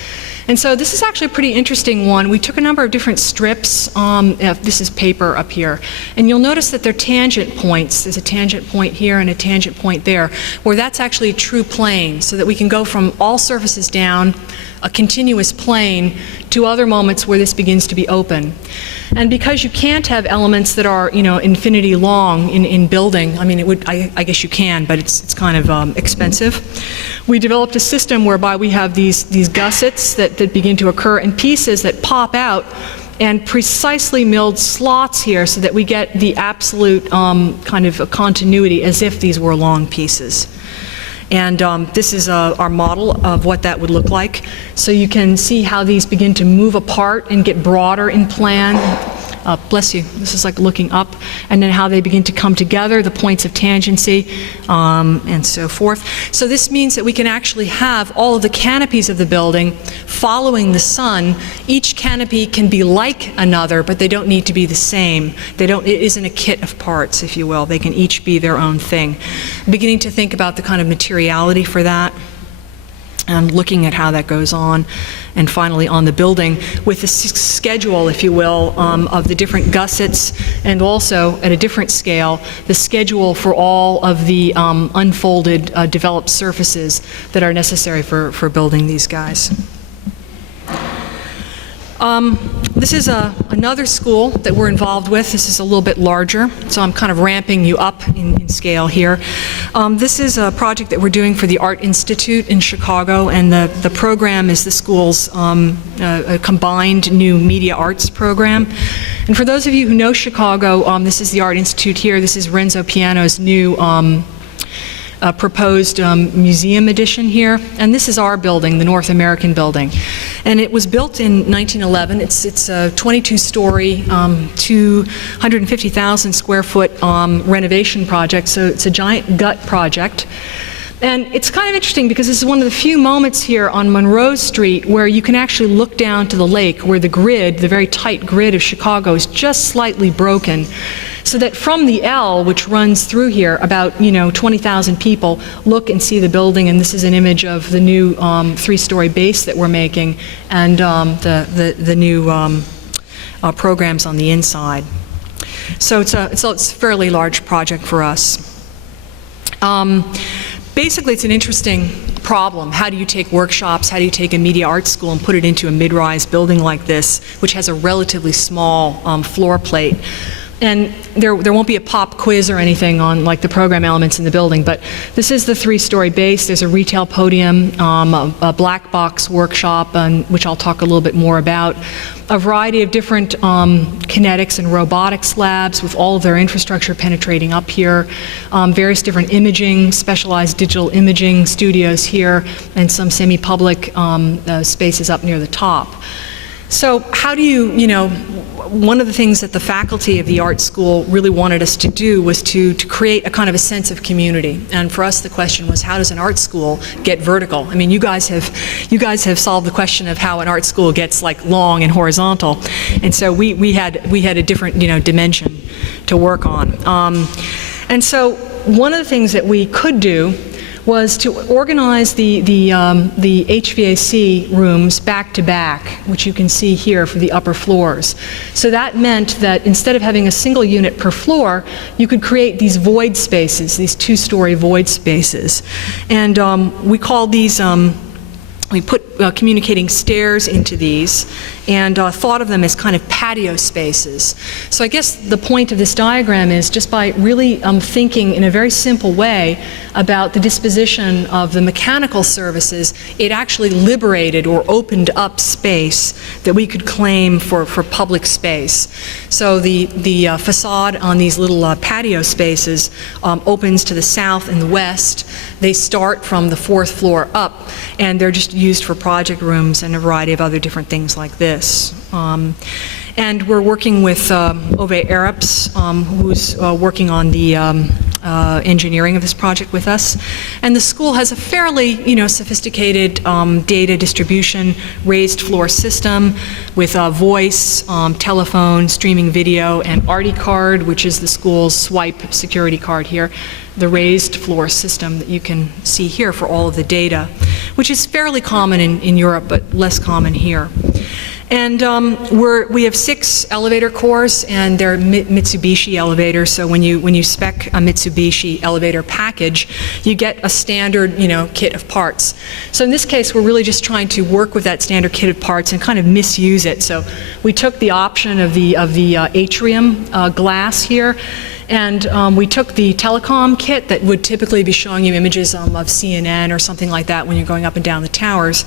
And so this is actually a pretty interesting one. We took a number of different strips. This is paper up here. And you'll notice that they're tangent points. There's a tangent point here and a tangent point there, where that's actually a true plane, so that we can go from all surfaces down a continuous plane to other moments where this begins to be open. And because you can't have elements that are, infinity long in building, I mean, I guess you can, but it's kind of expensive. We developed a system whereby we have these gussets that begin to occur and pieces that pop out and precisely milled slots here so that we get the absolute kind of a continuity as if these were long pieces. And this is our model of what that would look like. So you can see how these begin to move apart and get broader in plan. Bless you. This is like looking up. And then how they begin to come together, the points of tangency, and so forth. So this means that we can actually have all of the canopies of the building following the sun. Each canopy can be like another, but they don't need to be the same. It isn't a kit of parts, if you will. They can each be their own thing. Beginning to think about the kind of materiality for that, and looking at how that goes on. And finally on the building with the schedule, if you will, of the different gussets, and also at a different scale, the schedule for all of the unfolded developed surfaces that are necessary for building these guys. This is another school that we're involved with. This is a little bit larger, so I'm kind of ramping you up in scale here. This is a project that we're doing for the Art Institute in Chicago, and the program is the school's a combined new media arts program. And for those of you who know Chicago, this is the Art Institute here. This is Renzo Piano's new proposed museum addition here, and this is our building, the North American building, and it was built in 1911. It's a 22-story, 250,000 square foot renovation project, so it's a giant gut project. And it's kind of interesting because this is one of the few moments here on Monroe Street where you can actually look down to the lake, where the grid, the very tight grid of Chicago, is just slightly broken. So that from the L, which runs through here, about 20,000 people look and see the building, and this is an image of the new 3-story base that we're making, and the new programs on the inside. So it's a fairly large project for us. Basically, it's an interesting problem. How do you take workshops, how do you take a media arts school and put it into a mid-rise building like this, which has a relatively small floor plate? And there won't be a pop quiz or anything on like the program elements in the building, but this is the 3-story base. There's a retail podium, a black box workshop, which I'll talk a little bit more about, a variety of different kinetics and robotics labs with all of their infrastructure penetrating up here, various different imaging, specialized digital imaging studios here, and some semi-public spaces up near the top. So how do you, one of the things that the faculty of the art school really wanted us to do was to create a kind of a sense of community. And for us, the question was, how does an art school get vertical? I mean, you guys have solved the question of how an art school gets like long and horizontal. And so we had a different, dimension to work on. And so one of the things that we could do was to organize the HVAC rooms back to back, which you can see here for the upper floors. So that meant that instead of having a single unit per floor, you could create these void spaces, these 2-story void spaces. And we called these, we put communicating stairs into these and thought of them as kind of patio spaces. So I guess the point of this diagram is just by really thinking in a very simple way about the disposition of the mechanical services, it actually liberated or opened up space that we could claim for public space. So the facade on these little patio spaces opens to the south and the west. They start from the 4th floor up, and they're just used for project rooms and a variety of other different things like this. And we're working with Ove Arap's, who's working on the engineering of this project with us. And the school has a fairly, sophisticated data distribution, raised floor system with voice, telephone, streaming video, and Artie card, which is the school's swipe security card here. The raised floor system that you can see here for all of the data, which is fairly common in Europe, but less common here. And we have 6 elevator cores, and they're Mitsubishi elevators. So when you spec a Mitsubishi elevator package, you get a standard, kit of parts. So in this case, we're really just trying to work with that standard kit of parts and kind of misuse it. So we took the option of the atrium glass here, and we took the telecom kit that would typically be showing you images of CNN or something like that when you're going up and down the towers.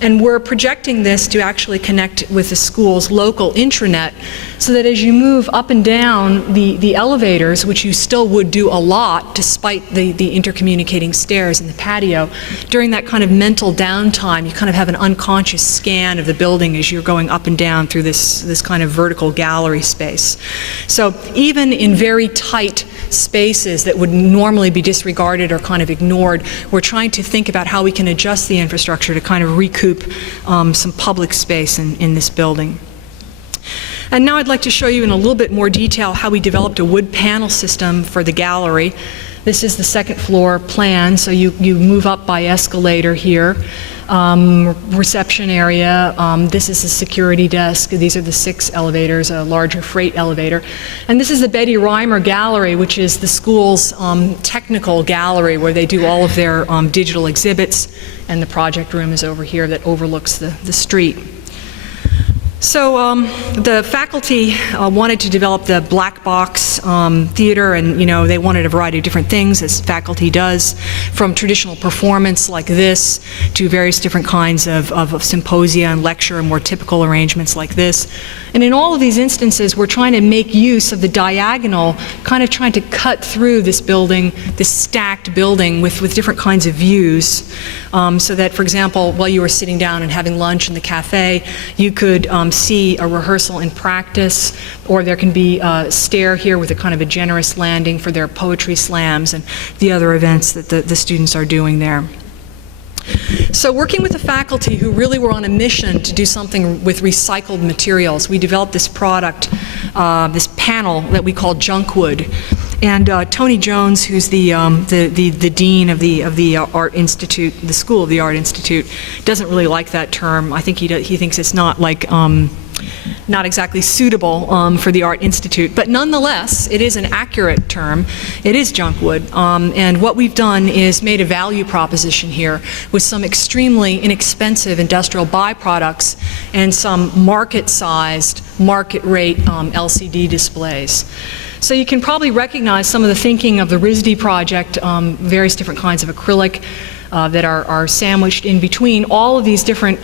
And we're projecting this to actually connect with the school's local intranet, so that as you move up and down the elevators, which you still would do a lot despite the intercommunicating stairs in the patio, during that kind of mental downtime, you kind of have an unconscious scan of the building as you're going up and down through this kind of vertical gallery space. So even in very tight spaces that would normally be disregarded or kind of ignored, we're trying to think about how we can adjust the infrastructure to kind of recoup some public space in this building. And now I'd like to show you in a little bit more detail how we developed a wood panel system for the gallery. This is the 2nd floor plan, so you move up by escalator here. Reception area, this is the security desk. These are the 6 elevators, a larger freight elevator. And this is the Betty Reimer Gallery, which is the school's technical gallery where they do all of their digital exhibits, and the project room is over here that overlooks the street. So the faculty wanted to develop the black box theater, and they wanted a variety of different things, as faculty does, from traditional performance like this to various different kinds of symposia and lecture and more typical arrangements like this. And in all of these instances, we're trying to make use of the diagonal, kind of trying to cut through this building, this stacked building with different kinds of views, so that, for example, while you were sitting down and having lunch in the cafe, you could see a rehearsal in practice, or there can be a stair here with a kind of a generous landing for their poetry slams and the other events that the students are doing there. So working with the faculty who really were on a mission to do something with recycled materials, we developed this product, this panel that we call Junkwood. And Tony Jones, who's the dean of the Art Institute, the School of the Art Institute, doesn't really like that term. I think he thinks it's not like not exactly suitable for the Art Institute, but nonetheless, it is an accurate term. It is junkwood, and what we've done is made a value proposition here with some extremely inexpensive industrial byproducts and some market-sized, market-rate LCD displays. So you can probably recognize some of the thinking of the RISD project, various different kinds of acrylic that are sandwiched in between all of these different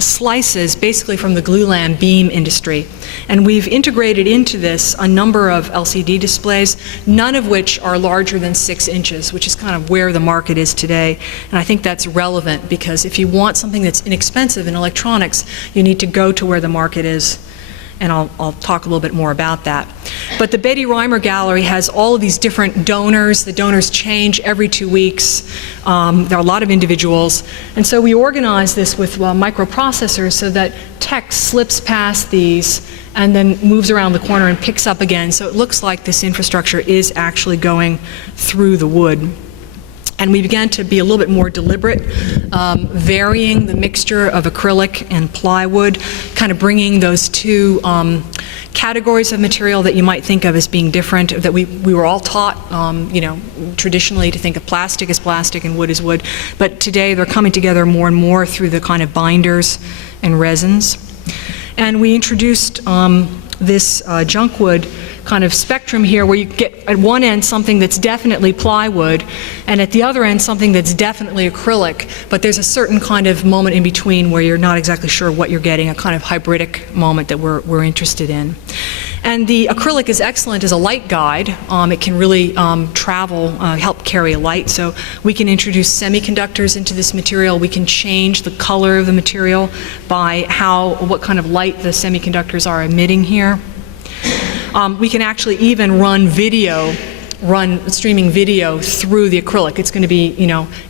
slices, basically from the glulam beam industry. And we've integrated into this a number of LCD displays, none of which are larger than 6 inches, which is kind of where the market is today. And I think that's relevant, because if you want something that's inexpensive in electronics, you need to go to where the market is. And I'll talk a little bit more about that. But the Betty Reimer Gallery has all of these different donors. The donors change every 2 weeks. There are a lot of individuals. And so we organize this with microprocessors so that text slips past these and then moves around the corner and picks up again. So it looks like this infrastructure is actually going through the wood. And we began to be a little bit more deliberate, varying the mixture of acrylic and plywood, kind of bringing those two categories of material that you might think of as being different, that we were all taught, traditionally to think of plastic as plastic and wood as wood. But today they're coming together more and more through the kind of binders and resins. And we introduced this junkwood kind of spectrum here, where you get at one end something that's definitely plywood, and at the other end something that's definitely acrylic, but there's a certain kind of moment in between where you're not exactly sure what you're getting, a kind of hybridic moment that we're interested in. And the acrylic is excellent as a light guide. It can really travel, help carry a light, so we can introduce semiconductors into this material. We can change the color of the material by what kind of light the semiconductors are emitting here. We can actually even run streaming video through the acrylic. It's going to be,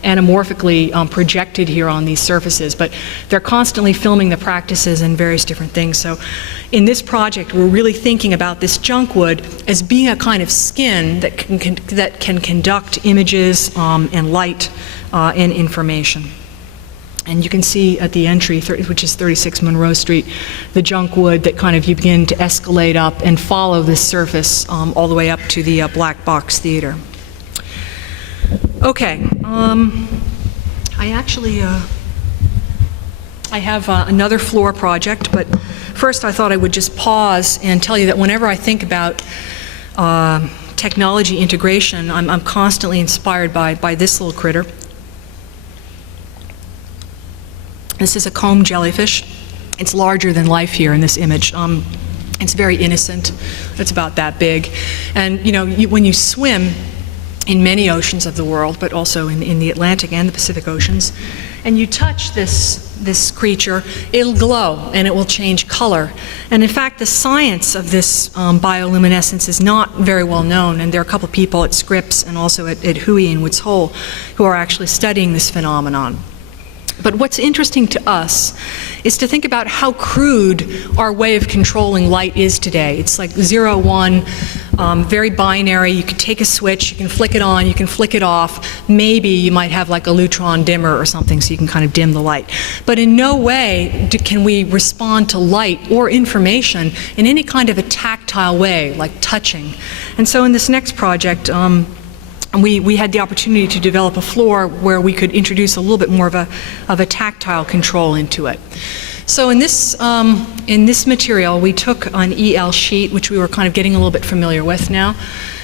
anamorphically projected here on these surfaces, but they're constantly filming the practices and various different things. So in this project, we're really thinking about this junkwood as being a kind of skin that can conduct images and light and information. And you can see at the entry, which is 36 Monroe Street, the junkwood that kind of you begin to escalate up and follow this surface all the way up to the black box theater. Okay, I have another floor project, but first I thought I would just pause and tell you that whenever I think about technology integration, I'm constantly inspired by this little critter. This is a comb jellyfish. It's larger than life here in this image. It's very innocent. It's about that big. And when you swim in many oceans of the world, but also in the Atlantic and the Pacific Oceans, and you touch this creature, it'll glow and it will change color. And in fact, the science of this bioluminescence is not very well known, and there are a couple of people at Scripps and also at Hui in Woods Hole who are actually studying this phenomenon. But what's interesting to us is to think about how crude our way of controlling light is today. It's like 0, 1, very binary. You can take a switch, you can flick it on, you can flick it off. Maybe you might have like a Lutron dimmer or something so you can kind of dim the light. But in no way can we respond to light or information in any kind of a tactile way, like touching. And so in this next project, we had the opportunity to develop a floor where we could introduce a little bit more of a tactile control into it. So in this material, we took an EL sheet, which we were kind of getting a little bit familiar with now,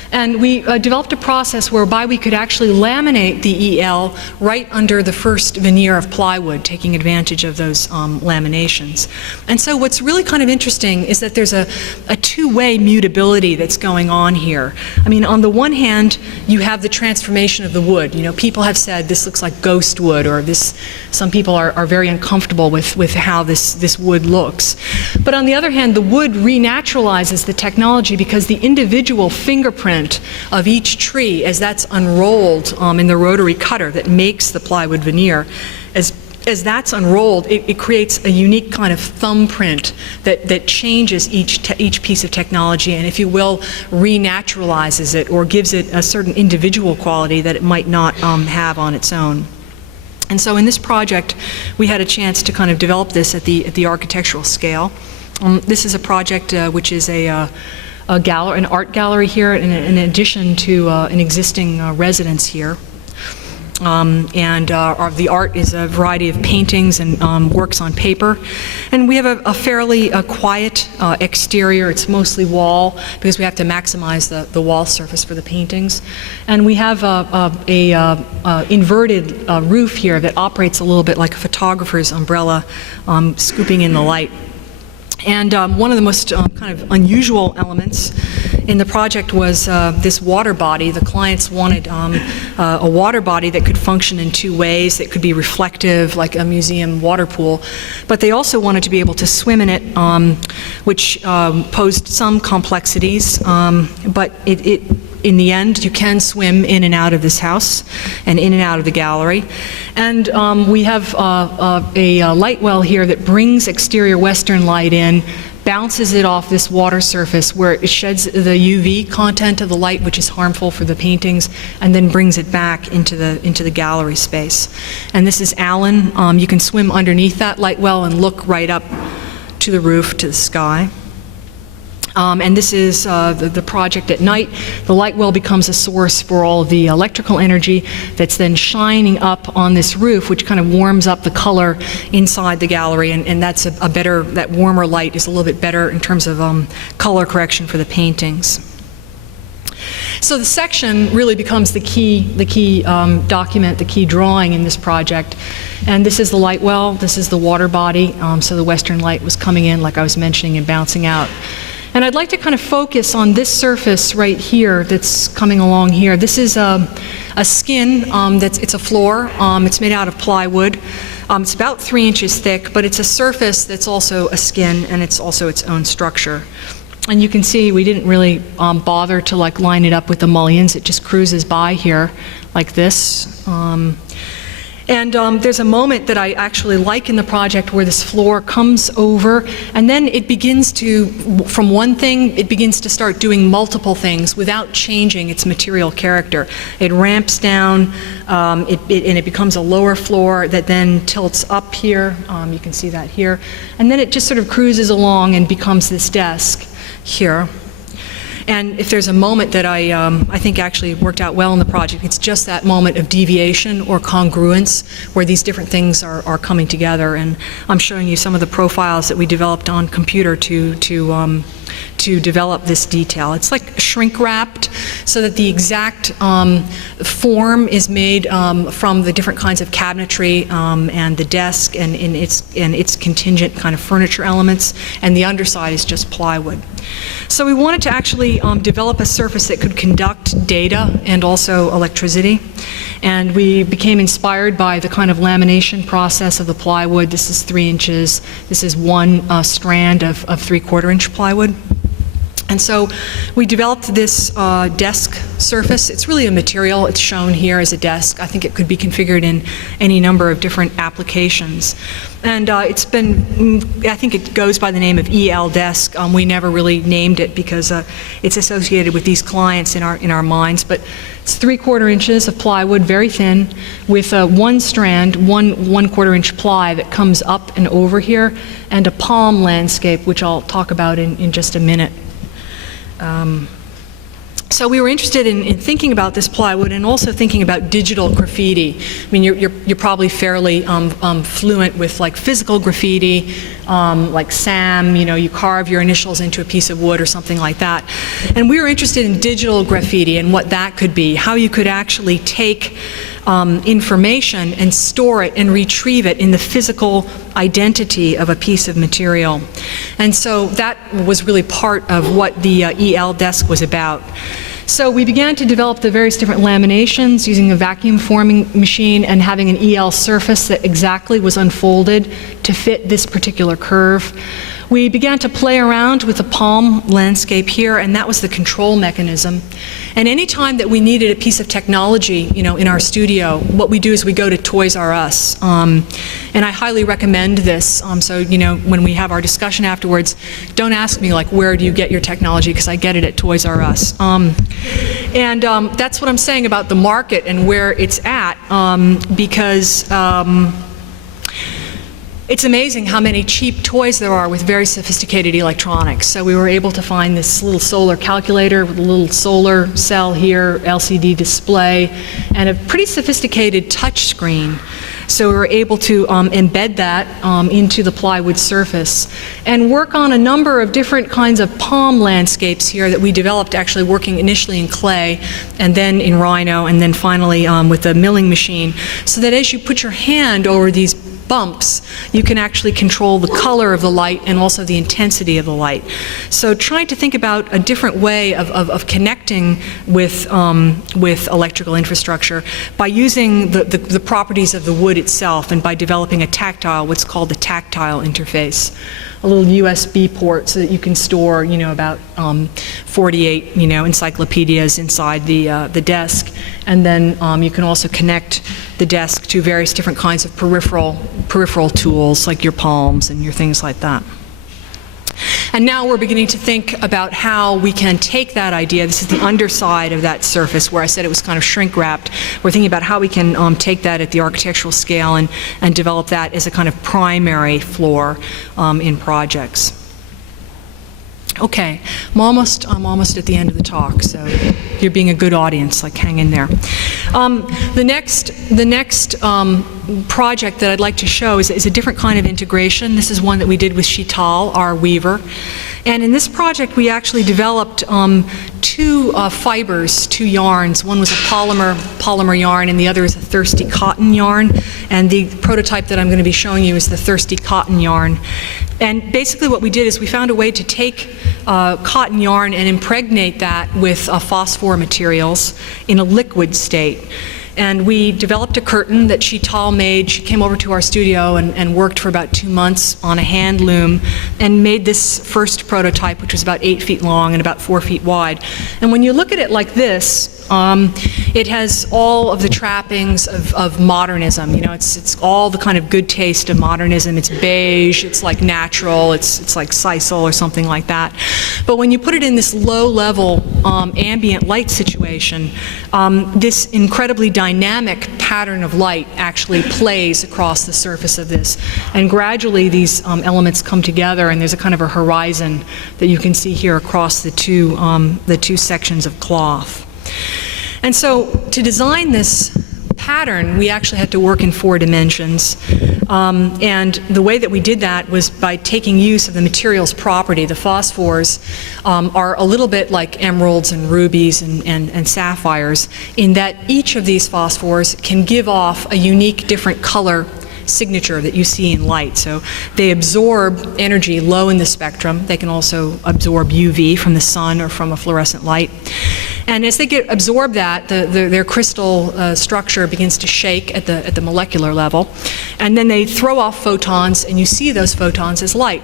and we developed a process whereby we could actually laminate the EL right under the first veneer of plywood, taking advantage of those laminations. And so what's really kind of interesting is that there's a two-way mutability that's going on here. I mean, on the one hand, you have the transformation of the wood. You know, people have said this looks like ghost wood, or this, some people are very uncomfortable with how this wood looks. But on the other hand, the wood renaturalizes the technology because the individual fingerprint of each tree, as that's unrolled in the rotary cutter that makes the plywood veneer, as that's unrolled, it creates a unique kind of thumbprint that changes each piece of technology, and, if you will, renaturalizes it or gives it a certain individual quality that it might not have on its own. And so in this project, we had a chance to kind of develop this at the architectural scale. This is a project which is an art gallery here, in addition to an existing residence here. The art is a variety of paintings and works on paper. And we have a fairly quiet exterior. It's mostly wall, because we have to maximize the wall surface for the paintings. And we have a inverted roof here that operates a little bit like a photographer's umbrella, scooping in the light. And one of the most kind of unusual elements in the project was this water body. The clients wanted a water body that could function in two ways, that could be reflective, like a museum water pool, but they also wanted to be able to swim in it, which posed some complexities, but in the end, you can swim in and out of this house and in and out of the gallery. And we have a light well here that brings exterior western light in, bounces it off this water surface where it sheds the UV content of the light, which is harmful for the paintings, and then brings it back into the gallery space. And this is Allen. You can swim underneath that light well and look right up to the roof, to the sky. And this is the project at night. The light well becomes a source for all of the electrical energy that's then shining up on this roof, which kind of warms up the color inside the gallery, and that's that warmer light is a little bit better in terms of color correction for the paintings. So the section really becomes the key document, the key drawing in this project. And this is the light well, this is the water body, so the western light was coming in, like I was mentioning, and bouncing out. And I'd like to kind of focus on this surface right here that's coming along here. This is a skin, it's a floor, it's made out of plywood. It's about 3 inches thick, but it's a surface that's also a skin, and it's also its own structure. And you can see we didn't really bother to line it up with the mullions. It just cruises by here like this. And there's a moment that I actually like in the project where this floor comes over, and then it begins to, from one thing, it begins to start doing multiple things without changing its material character. It ramps down, and it becomes a lower floor that then tilts up here. You can see that here. And then it just sort of cruises along and becomes this desk here. And if there's a moment that I think actually worked out well in the project, it's just that moment of deviation or congruence where these different things are coming together. And I'm showing you some of the profiles that we developed on computer to develop this detail. It's like shrink wrapped so that the exact form is made from the different kinds of cabinetry and the desk and its contingent kind of furniture elements, and the underside is just plywood. So we wanted to actually develop a surface that could conduct data and also electricity, and we became inspired by the kind of lamination process of the plywood. This is 3 inches. This is one strand of 3/4 inch plywood. And so we developed this desk surface. It's really a material. It's shown here as a desk. I think it could be configured in any number of different applications. And it's been, I think it goes by the name of EL desk. We never really named it because it's associated with these clients in our minds. But it's 3/4 inches of plywood, very thin, with one strand, 1/4 inch ply that comes up and over here, and a palm landscape, which I'll talk about in just a minute. So we were interested in thinking about this plywood and also thinking about digital graffiti. I mean, you're probably fairly fluent with like physical graffiti, like SAM, you know, you carve your initials into a piece of wood or something like that. And we were interested in digital graffiti and what that could be, how you could actually take information and store it and retrieve it in the physical identity of a piece of material. And so that was really part of what the EL desk was about. So we began to develop the various different laminations using a vacuum forming machine and having an EL surface that exactly was unfolded to fit this particular curve. We began to play around with the palm landscape here, and that was the control mechanism. And any time that we needed a piece of technology, you know, in our studio, what we do is we go to Toys R Us. And I highly recommend this. So, you know, when we have our discussion afterwards, don't ask me, like, where do you get your technology, because I get it at Toys R Us. That's what I'm saying about the market and where it's at, because it's amazing how many cheap toys there are with very sophisticated electronics. So we were able to find this little solar calculator with a little solar cell here, LCD display, and a pretty sophisticated touch screen. So we were able to embed that into the plywood surface and work on a number of different kinds of palm landscapes here that we developed, actually working initially in clay and then in Rhino and then finally with a milling machine, so that as you put your hand over these bumps, you can actually control the color of the light and also the intensity of the light. So trying to think about a different way of connecting with electrical infrastructure by using the properties of the wood itself and by developing a tactile, what's called the tactile interface. A little USB port so that you can store, you know, about 48, you know, encyclopedias inside the desk, and then you can also connect the desk to various different kinds of peripheral tools, like your palms and your things like that. And now we're beginning to think about how we can take that idea. This is the underside of that surface where I said it was kind of shrink wrapped. We're thinking about how we can take that at the architectural scale and develop that as a kind of primary floor in projects. Okay, I'm almost at the end of the talk, so you're being a good audience, like hang in there. The next project that I'd like to show is a different kind of integration. This is one that we did with Sheila, our weaver. And in this project, we actually developed two fibers, two yarns. One was a polymer yarn, and the other is a thirsty cotton yarn. And the prototype that I'm going to be showing you is the thirsty cotton yarn. And basically what we did is we found a way to take cotton yarn and impregnate that with phosphor materials in a liquid state. And we developed a curtain that Sheila made. She came over to our studio and worked for about 2 months on a hand loom and made this first prototype, which was about 8 feet long and about 4 feet wide. And when you look at it like this, it has all of the trappings of modernism. You know, it's all the kind of good taste of modernism. It's beige, it's like natural, it's like sisal or something like that. But when you put it in this low-level ambient light situation, this incredibly dynamic pattern of light actually plays across the surface of this. And gradually these elements come together, and there's a kind of a horizon that you can see here across the two sections of cloth. And so to design this pattern, we actually had to work in 4 dimensions. And the way that we did that was by taking use of the material's property. The phosphors are a little bit like emeralds and rubies and sapphires, in that each of these phosphors can give off a unique different color signature that you see in light. So they absorb energy low in the spectrum. They can also absorb UV from the sun or from a fluorescent light. And as they absorb that, their crystal structure begins to shake at the molecular level. And then they throw off photons, and you see those photons as light.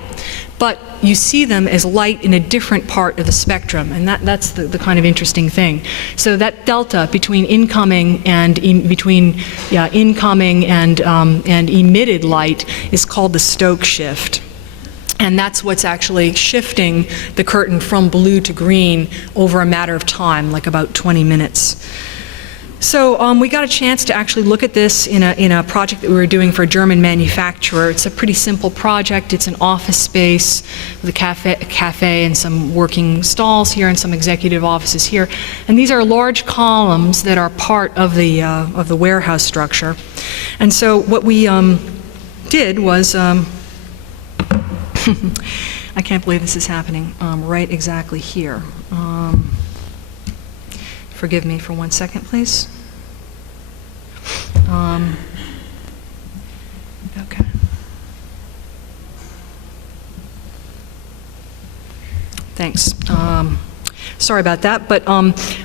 But you see them as light in a different part of the spectrum, and that's the kind of interesting thing. So that delta between incoming and emitted light is called the Stokes shift. And that's what's actually shifting the curtain from blue to green over a matter of time, like about 20 minutes. So we got a chance to actually look at this in a project that we were doing for a German manufacturer. It's a pretty simple project. It's an office space with a cafe and some working stalls here and some executive offices here. And these are large columns that are part of the warehouse structure. And so what we did was, I can't believe this is happening right exactly here. Forgive me for 1 second, please. Okay. Thanks. Sorry about that, but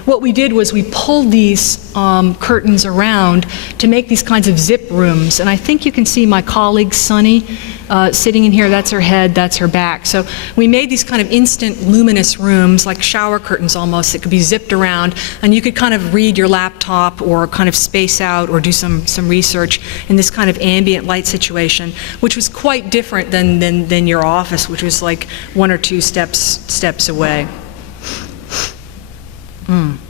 what we did was we pulled these curtains around to make these kinds of zip rooms. And I think you can see my colleague, Sunny, sitting in here. That's her head, that's her back. So we made these kind of instant luminous rooms, like shower curtains almost, that could be zipped around, and you could kind of read your laptop or kind of space out or do some research in this kind of ambient light situation, which was quite different than your office, which was like 1 or 2 steps away. I'm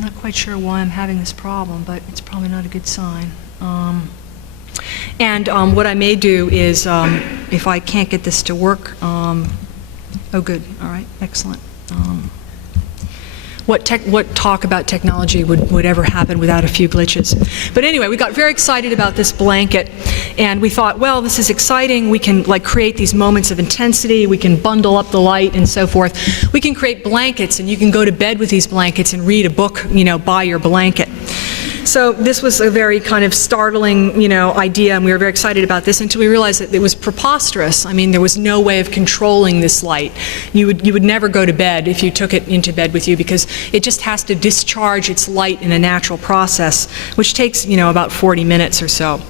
not quite sure why I'm having this problem, but it's probably not a good sign. What I may do is, if I can't get this to work, oh good, all right, excellent. What talk about technology would ever happen without a few glitches? But anyway, we got very excited about this blanket, and we thought, well, this is exciting. We can like create these moments of intensity. We can bundle up the light and so forth. We can create blankets, and you can go to bed with these blankets and read a book, you know, by your blanket. So this was a very kind of startling, you know, idea, and we were very excited about this until we realized that it was preposterous. I mean, there was no way of controlling this light. You would never go to bed if you took it into bed with you, because it just has to discharge its light in a natural process, which takes, you know, about 40 minutes or so.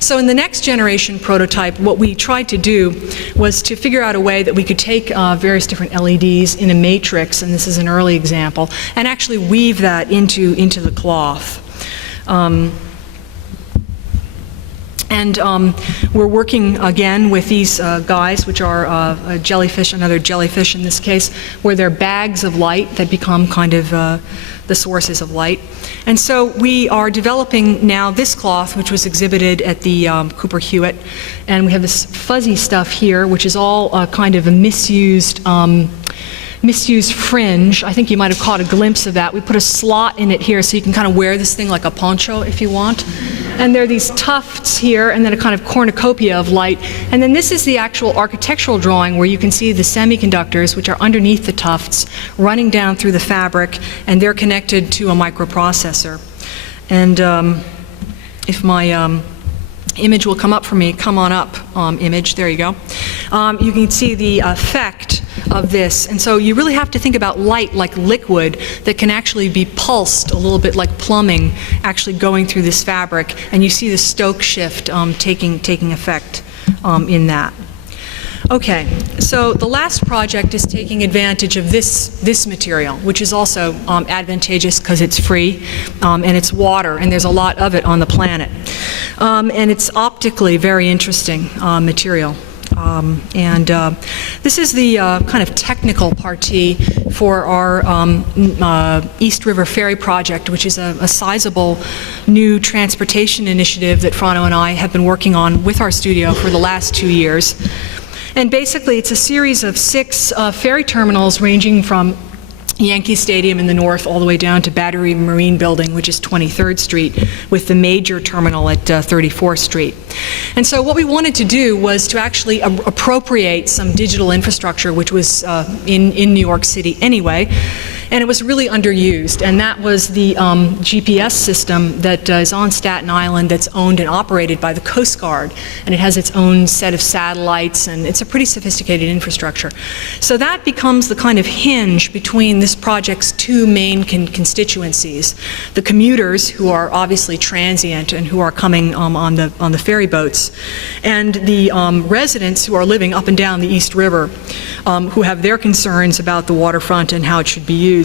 So in the next generation prototype, what we tried to do was to figure out a way that we could take various different LEDs in a matrix, and this is an early example, and actually weave that into the cloth. We're working again with these guys, which are a jellyfish, another jellyfish in this case, where they're bags of light that become kind of the sources of light. And so we are developing now this cloth, which was exhibited at the Cooper Hewitt, and we have this fuzzy stuff here, which is all kind of a misused fringe. I think you might have caught a glimpse of that. We put a slot in it here so you can kind of wear this thing like a poncho if you want. And there are these tufts here, and then a kind of cornucopia of light. And then this is the actual architectural drawing where you can see the semiconductors, which are underneath the tufts, running down through the fabric, and they're connected to a microprocessor. And if my image will come up for me, come on up, image, there you go. You can see the effect of this. And so you really have to think about light like liquid that can actually be pulsed a little bit like plumbing, actually going through this fabric. And you see the Stokes shift taking effect in that. Okay, so the last project is taking advantage of this material, which is also advantageous because it's free and it's water, and there's a lot of it on the planet. And it's optically very interesting material. This is the kind of technical partie for our East River Ferry project, which is a sizable new transportation initiative that Frano and I have been working on with our studio for the last 2 years. And basically, it's a series of 6 ferry terminals ranging from Yankee Stadium in the north all the way down to Battery Marine Building, which is 23rd Street, with the major terminal at 34th Street. And so what we wanted to do was to actually appropriate some digital infrastructure, which was in New York City anyway, and it was really underused, and that was the GPS system that is on Staten Island that's owned and operated by the Coast Guard, and it has its own set of satellites, and it's a pretty sophisticated infrastructure. So that becomes the kind of hinge between this project's 2 main constituencies: the commuters, who are obviously transient and who are coming on the ferry boats, and the residents who are living up and down the East River, who have their concerns about the waterfront and how it should be used.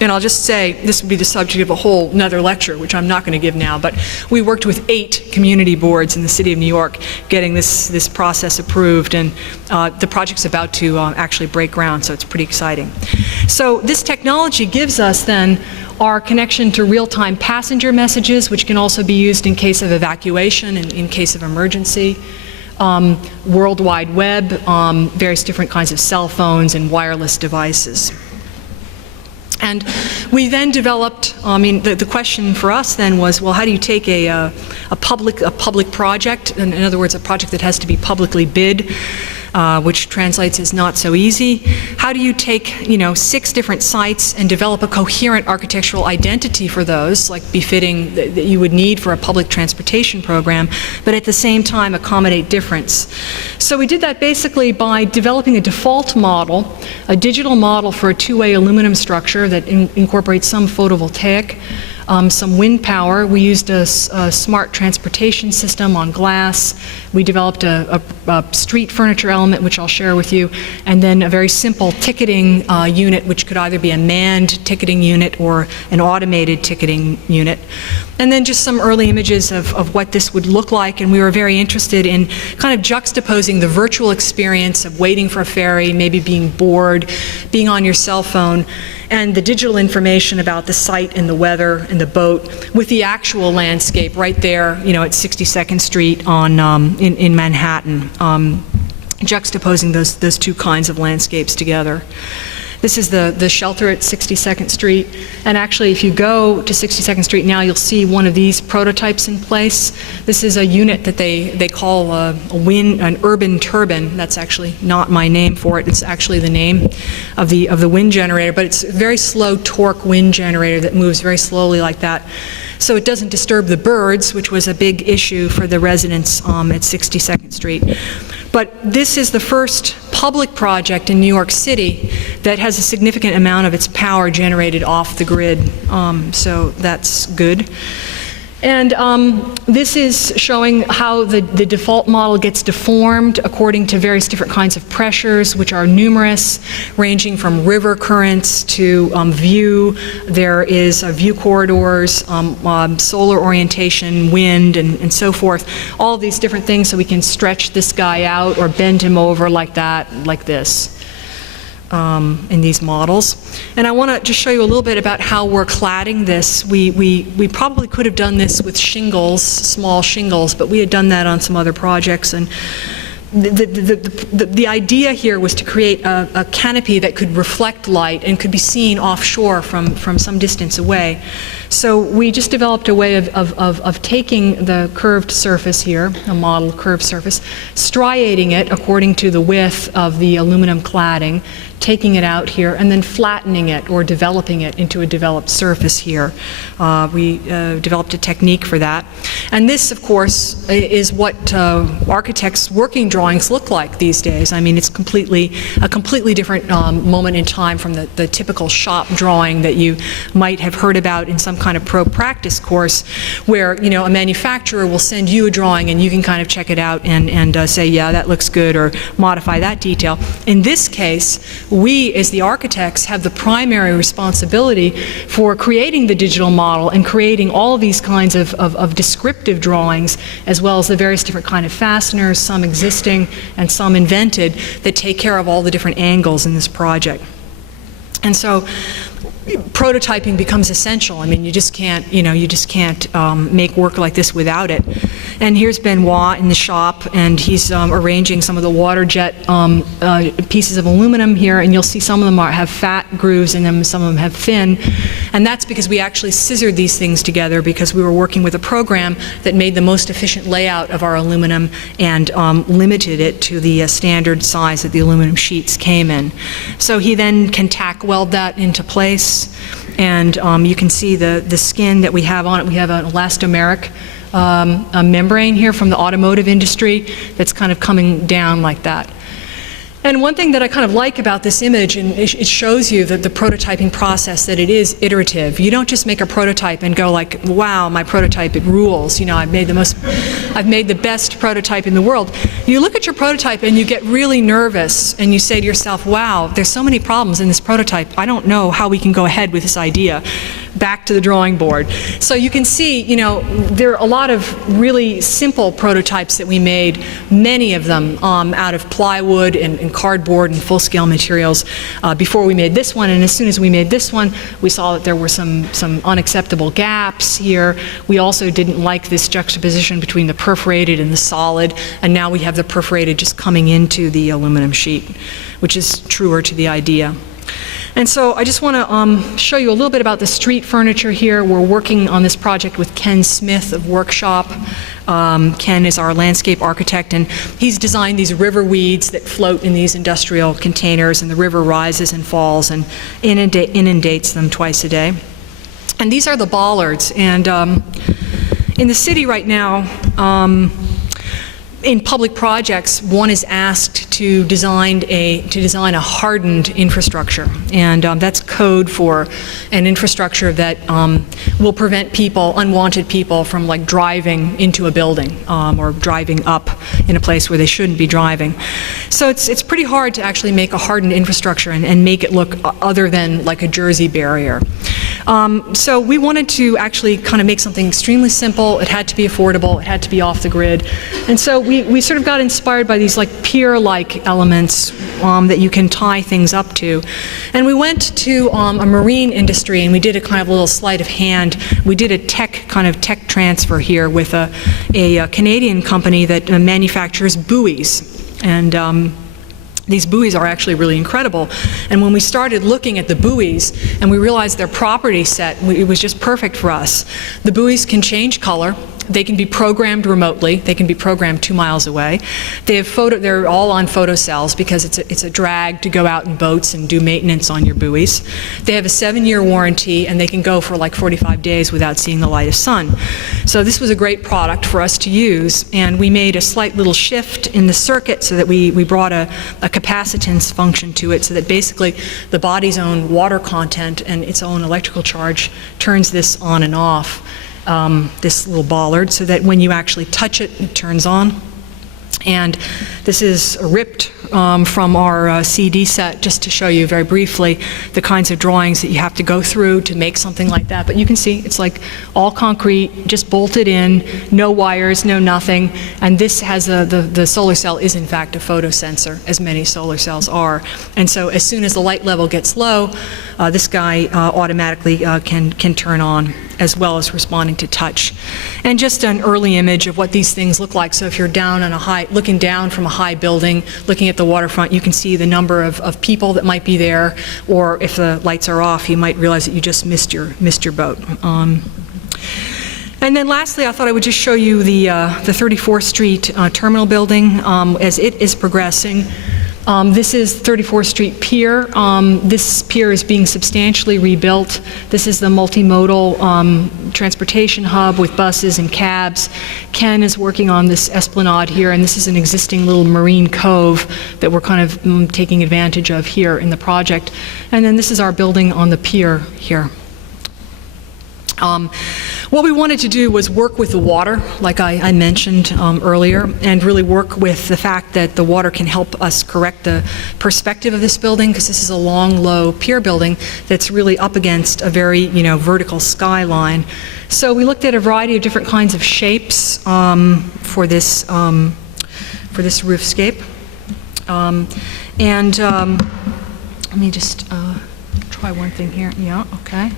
And I'll just say, this would be the subject of a whole another lecture, which I'm not going to give now, but we worked with 8 community boards in the city of New York getting this process approved, and the project's about to actually break ground, so it's pretty exciting. So this technology gives us then our connection to real-time passenger messages, which can also be used in case of evacuation and in case of emergency. World Wide Web, various different kinds of cell phones and wireless devices. And we then developed, the question for us then was, well, how do you take a public project, in other words, a project that has to be publicly bid, which translates as not so easy. How do you take, 6 different sites and develop a coherent architectural identity for those, like befitting that you would need for a public transportation program, but at the same time accommodate difference? So we did that basically by developing a default model, a digital model for a 2-way aluminum structure that incorporates some photovoltaic, some wind power. We used a smart transportation system on glass. We developed a street furniture element, which I'll share with you, and then a very simple ticketing unit, which could either be a manned ticketing unit or an automated ticketing unit. And then just some early images of what this would look like, and we were very interested in kind of juxtaposing the virtual experience of waiting for a ferry, maybe being bored, being on your cell phone, and the digital information about the site and the weather and the boat with the actual landscape right there, at 62nd Street in Manhattan, juxtaposing those 2 kinds of landscapes together. This is the shelter at 62nd Street, and actually if you go to 62nd Street now, you'll see one of these prototypes in place. This is a unit that they call an urban turbine. That's actually not my name for it. It's actually the name of the wind generator, but it's a very slow torque wind generator that moves very slowly like that. So it doesn't disturb the birds, which was a big issue for the residents at 62nd Street. But this is the first public project in New York City that has a significant amount of its power generated off the grid, so that's good. And this is showing how the default model gets deformed according to various different kinds of pressures, which are numerous, ranging from river currents to view. There is view corridors, solar orientation, wind, and so forth. All of these different things so we can stretch this guy out or bend him over like that, like this. In these models. And I want to just show you a little bit about how we're cladding this. We probably could have done this with shingles, small shingles, but we had done that on some other projects. And the idea here was to create a canopy that could reflect light and could be seen offshore from some distance away. So we just developed a way of taking the curved surface here, a model curved surface, striating it according to the width of the aluminum cladding, taking it out here, and then flattening it or developing it into a developed surface here. We developed a technique for that. And this, of course, is what architects' working drawings look like these days. I mean, it's a completely different moment in time from the typical shop drawing that you might have heard about in some kind of pro practice course, where a manufacturer will send you a drawing and you can kind of check it out and say, yeah, that looks good, or modify that detail. In this case, we, as the architects, have the primary responsibility for creating the digital model and creating all of these kinds of descriptive drawings, as well as the various different kind of fasteners, some existing and some invented, that take care of all the different angles in this project. And so prototyping becomes essential. I mean, you just can't make work like this without it. And here's Benoit in the shop, and he's arranging some of the water jet pieces of aluminum here, and you'll see some of them have fat grooves in them, some of them have thin. And that's because we actually scissored these things together because we were working with a program that made the most efficient layout of our aluminum and limited it to the standard size that the aluminum sheets came in. So he then can tack weld that into place. And you can see the skin that we have on it. We have an elastomeric membrane here from the automotive industry that's kind of coming down like that. And one thing that I kind of like about this image, and it shows you that the prototyping process, that it is iterative. You don't just make a prototype and go like, wow, my prototype, it rules. You know, I've made the best prototype in the world. You look at your prototype and you get really nervous and you say to yourself, wow, there's so many problems in this prototype. I don't know how we can go ahead with this idea. Back to the drawing board. So you can see, you know, there are a lot of really simple prototypes that we made, many of them out of plywood and cardboard and full-scale materials before we made this one. And as soon as we made this one, we saw that there were some unacceptable gaps here. We also didn't like this juxtaposition between the perforated and the solid, and now we have the perforated just coming into the aluminum sheet, which is truer to the idea. And so I just want to show you a little bit about the street furniture here. We're working on this project with Ken Smith of Workshop. Ken is our landscape architect, and he's designed these river weeds that float in these industrial containers, and the river rises and falls and inundates them twice a day. And these are the bollards. And in the city right now, in public projects, one is asked to design a hardened infrastructure, and that's code for an infrastructure that will prevent unwanted people from like driving into a building or driving up in a place where they shouldn't be driving. So it's pretty hard to actually make a hardened infrastructure and make it look other than like a Jersey barrier. So we wanted to actually kind of make something extremely simple. It had to be affordable. It had to be off the grid, and so we sort of got inspired by these like pier-like elements that you can tie things up to. And we went to a marine industry and we did a kind of little sleight of hand. We did a tech transfer here with a Canadian company that manufactures buoys. And these buoys are actually really incredible. And when we started looking at the buoys and we realized their property set, it was just perfect for us. The buoys can change color. They can be programmed remotely. They can be programmed 2 miles away. They're all on photocells because it's a drag to go out in boats and do maintenance on your buoys. They have a 7-year warranty, and they can go for like 45 days without seeing the light of sun. So this was a great product for us to use, and we made a slight little shift in the circuit so that we brought a capacitance function to it, so that basically the body's own water content and its own electrical charge turns this on and off. This little bollard, so that when you actually touch it, it turns on. And this is ripped from our CD set, just to show you very briefly the kinds of drawings that you have to go through to make something like that. But you can see it's like all concrete, just bolted in, no wires, no nothing. And this has the solar cell is in fact a photosensor, as many solar cells are. And so as soon as the light level gets low, this guy automatically can turn on, as well as responding to touch. And just an early image of what these things look like. So if you're down on looking down from a high building, looking at the waterfront, you can see the number of people that might be there, or if the lights are off, you might realize that you just missed your boat. And then lastly, I thought I would just show you the 34th Street terminal building as it is progressing. This is 34th Street Pier. This pier is being substantially rebuilt. This is the multimodal transportation hub with buses and cabs. Ken is working on this esplanade here, and this is an existing little marine cove that we're kind of taking advantage of here in the project. And then this is our building on the pier here. What we wanted to do was work with the water, like I mentioned earlier, and really work with the fact that the water can help us correct the perspective of this building, because this is a long, low pier building that's really up against a very, vertical skyline. So we looked at a variety of different kinds of shapes for this roofscape. Let me just try one thing here. Yeah, okay.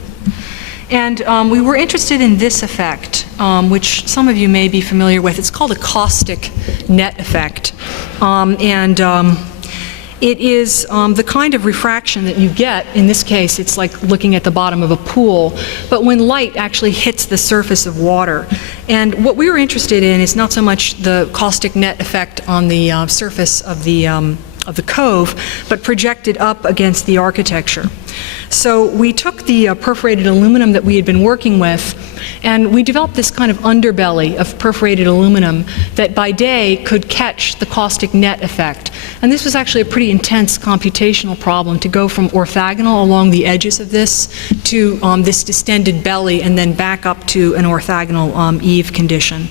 And we were interested in this effect, which some of you may be familiar with. It's called a Caustic Net Effect. It is the kind of refraction that you get. In this case, it's like looking at the bottom of a pool, but when light actually hits the surface of water. And what we were interested in is not so much the caustic net effect on the surface of the cove, but projected up against the architecture. So we took the perforated aluminum that we had been working with, and we developed this kind of underbelly of perforated aluminum that by day could catch the caustic net effect. And this was actually a pretty intense computational problem to go from orthogonal along the edges of this to this distended belly and then back up to an orthogonal eave condition.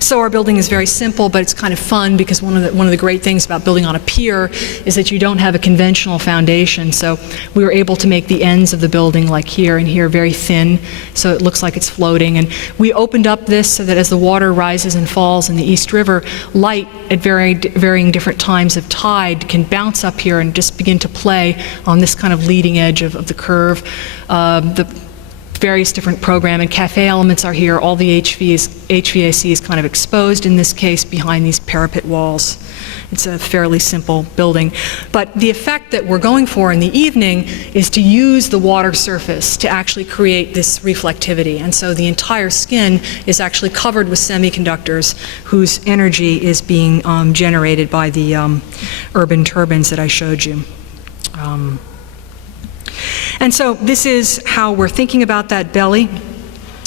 So our building is very simple, but it's kind of fun because one of the great things about building on a pier is that you don't have a conventional foundation. So we were able to make the ends of the building, like here and here, very thin, so it looks like it's floating. And we opened up this so that as the water rises and falls in the East River, light at varying different times of tide can bounce up here and just begin to play on this kind of leading edge of the curve. The various different program and cafe elements are here. All the HVAC is kind of exposed in this case behind these parapet walls. It's a fairly simple building. But the effect that we're going for in the evening is to use the water surface to actually create this reflectivity. And so the entire skin is actually covered with semiconductors whose energy is being generated by the urban turbines that I showed you. And so this is how we're thinking about that belly.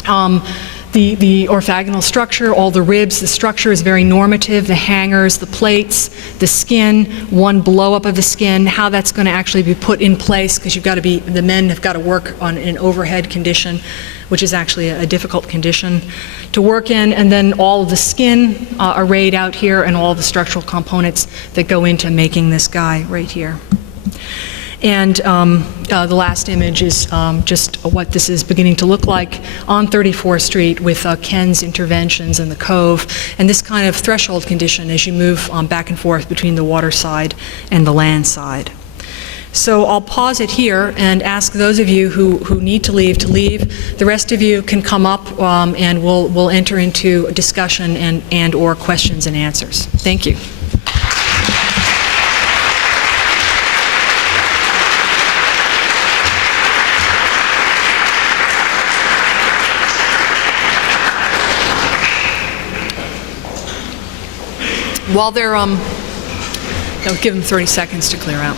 The orthogonal structure, all the ribs, the structure is very normative, the hangers, the plates, the skin, one blow up of the skin, how that's going to actually be put in place, because the men have got to work on an overhead condition, which is actually a difficult condition to work in, and then all of the skin arrayed out here and all the structural components that go into making this guy right here. And the last image is just what this is beginning to look like on 34th Street with Ken's interventions in the cove and this kind of threshold condition as you move back and forth between the water side and the land side. So I'll pause it here and ask those of you who need to leave to leave. The rest of you can come up and we'll enter into a discussion and or questions and answers. Thank you. While they're, I'll give them 30 seconds to clear out.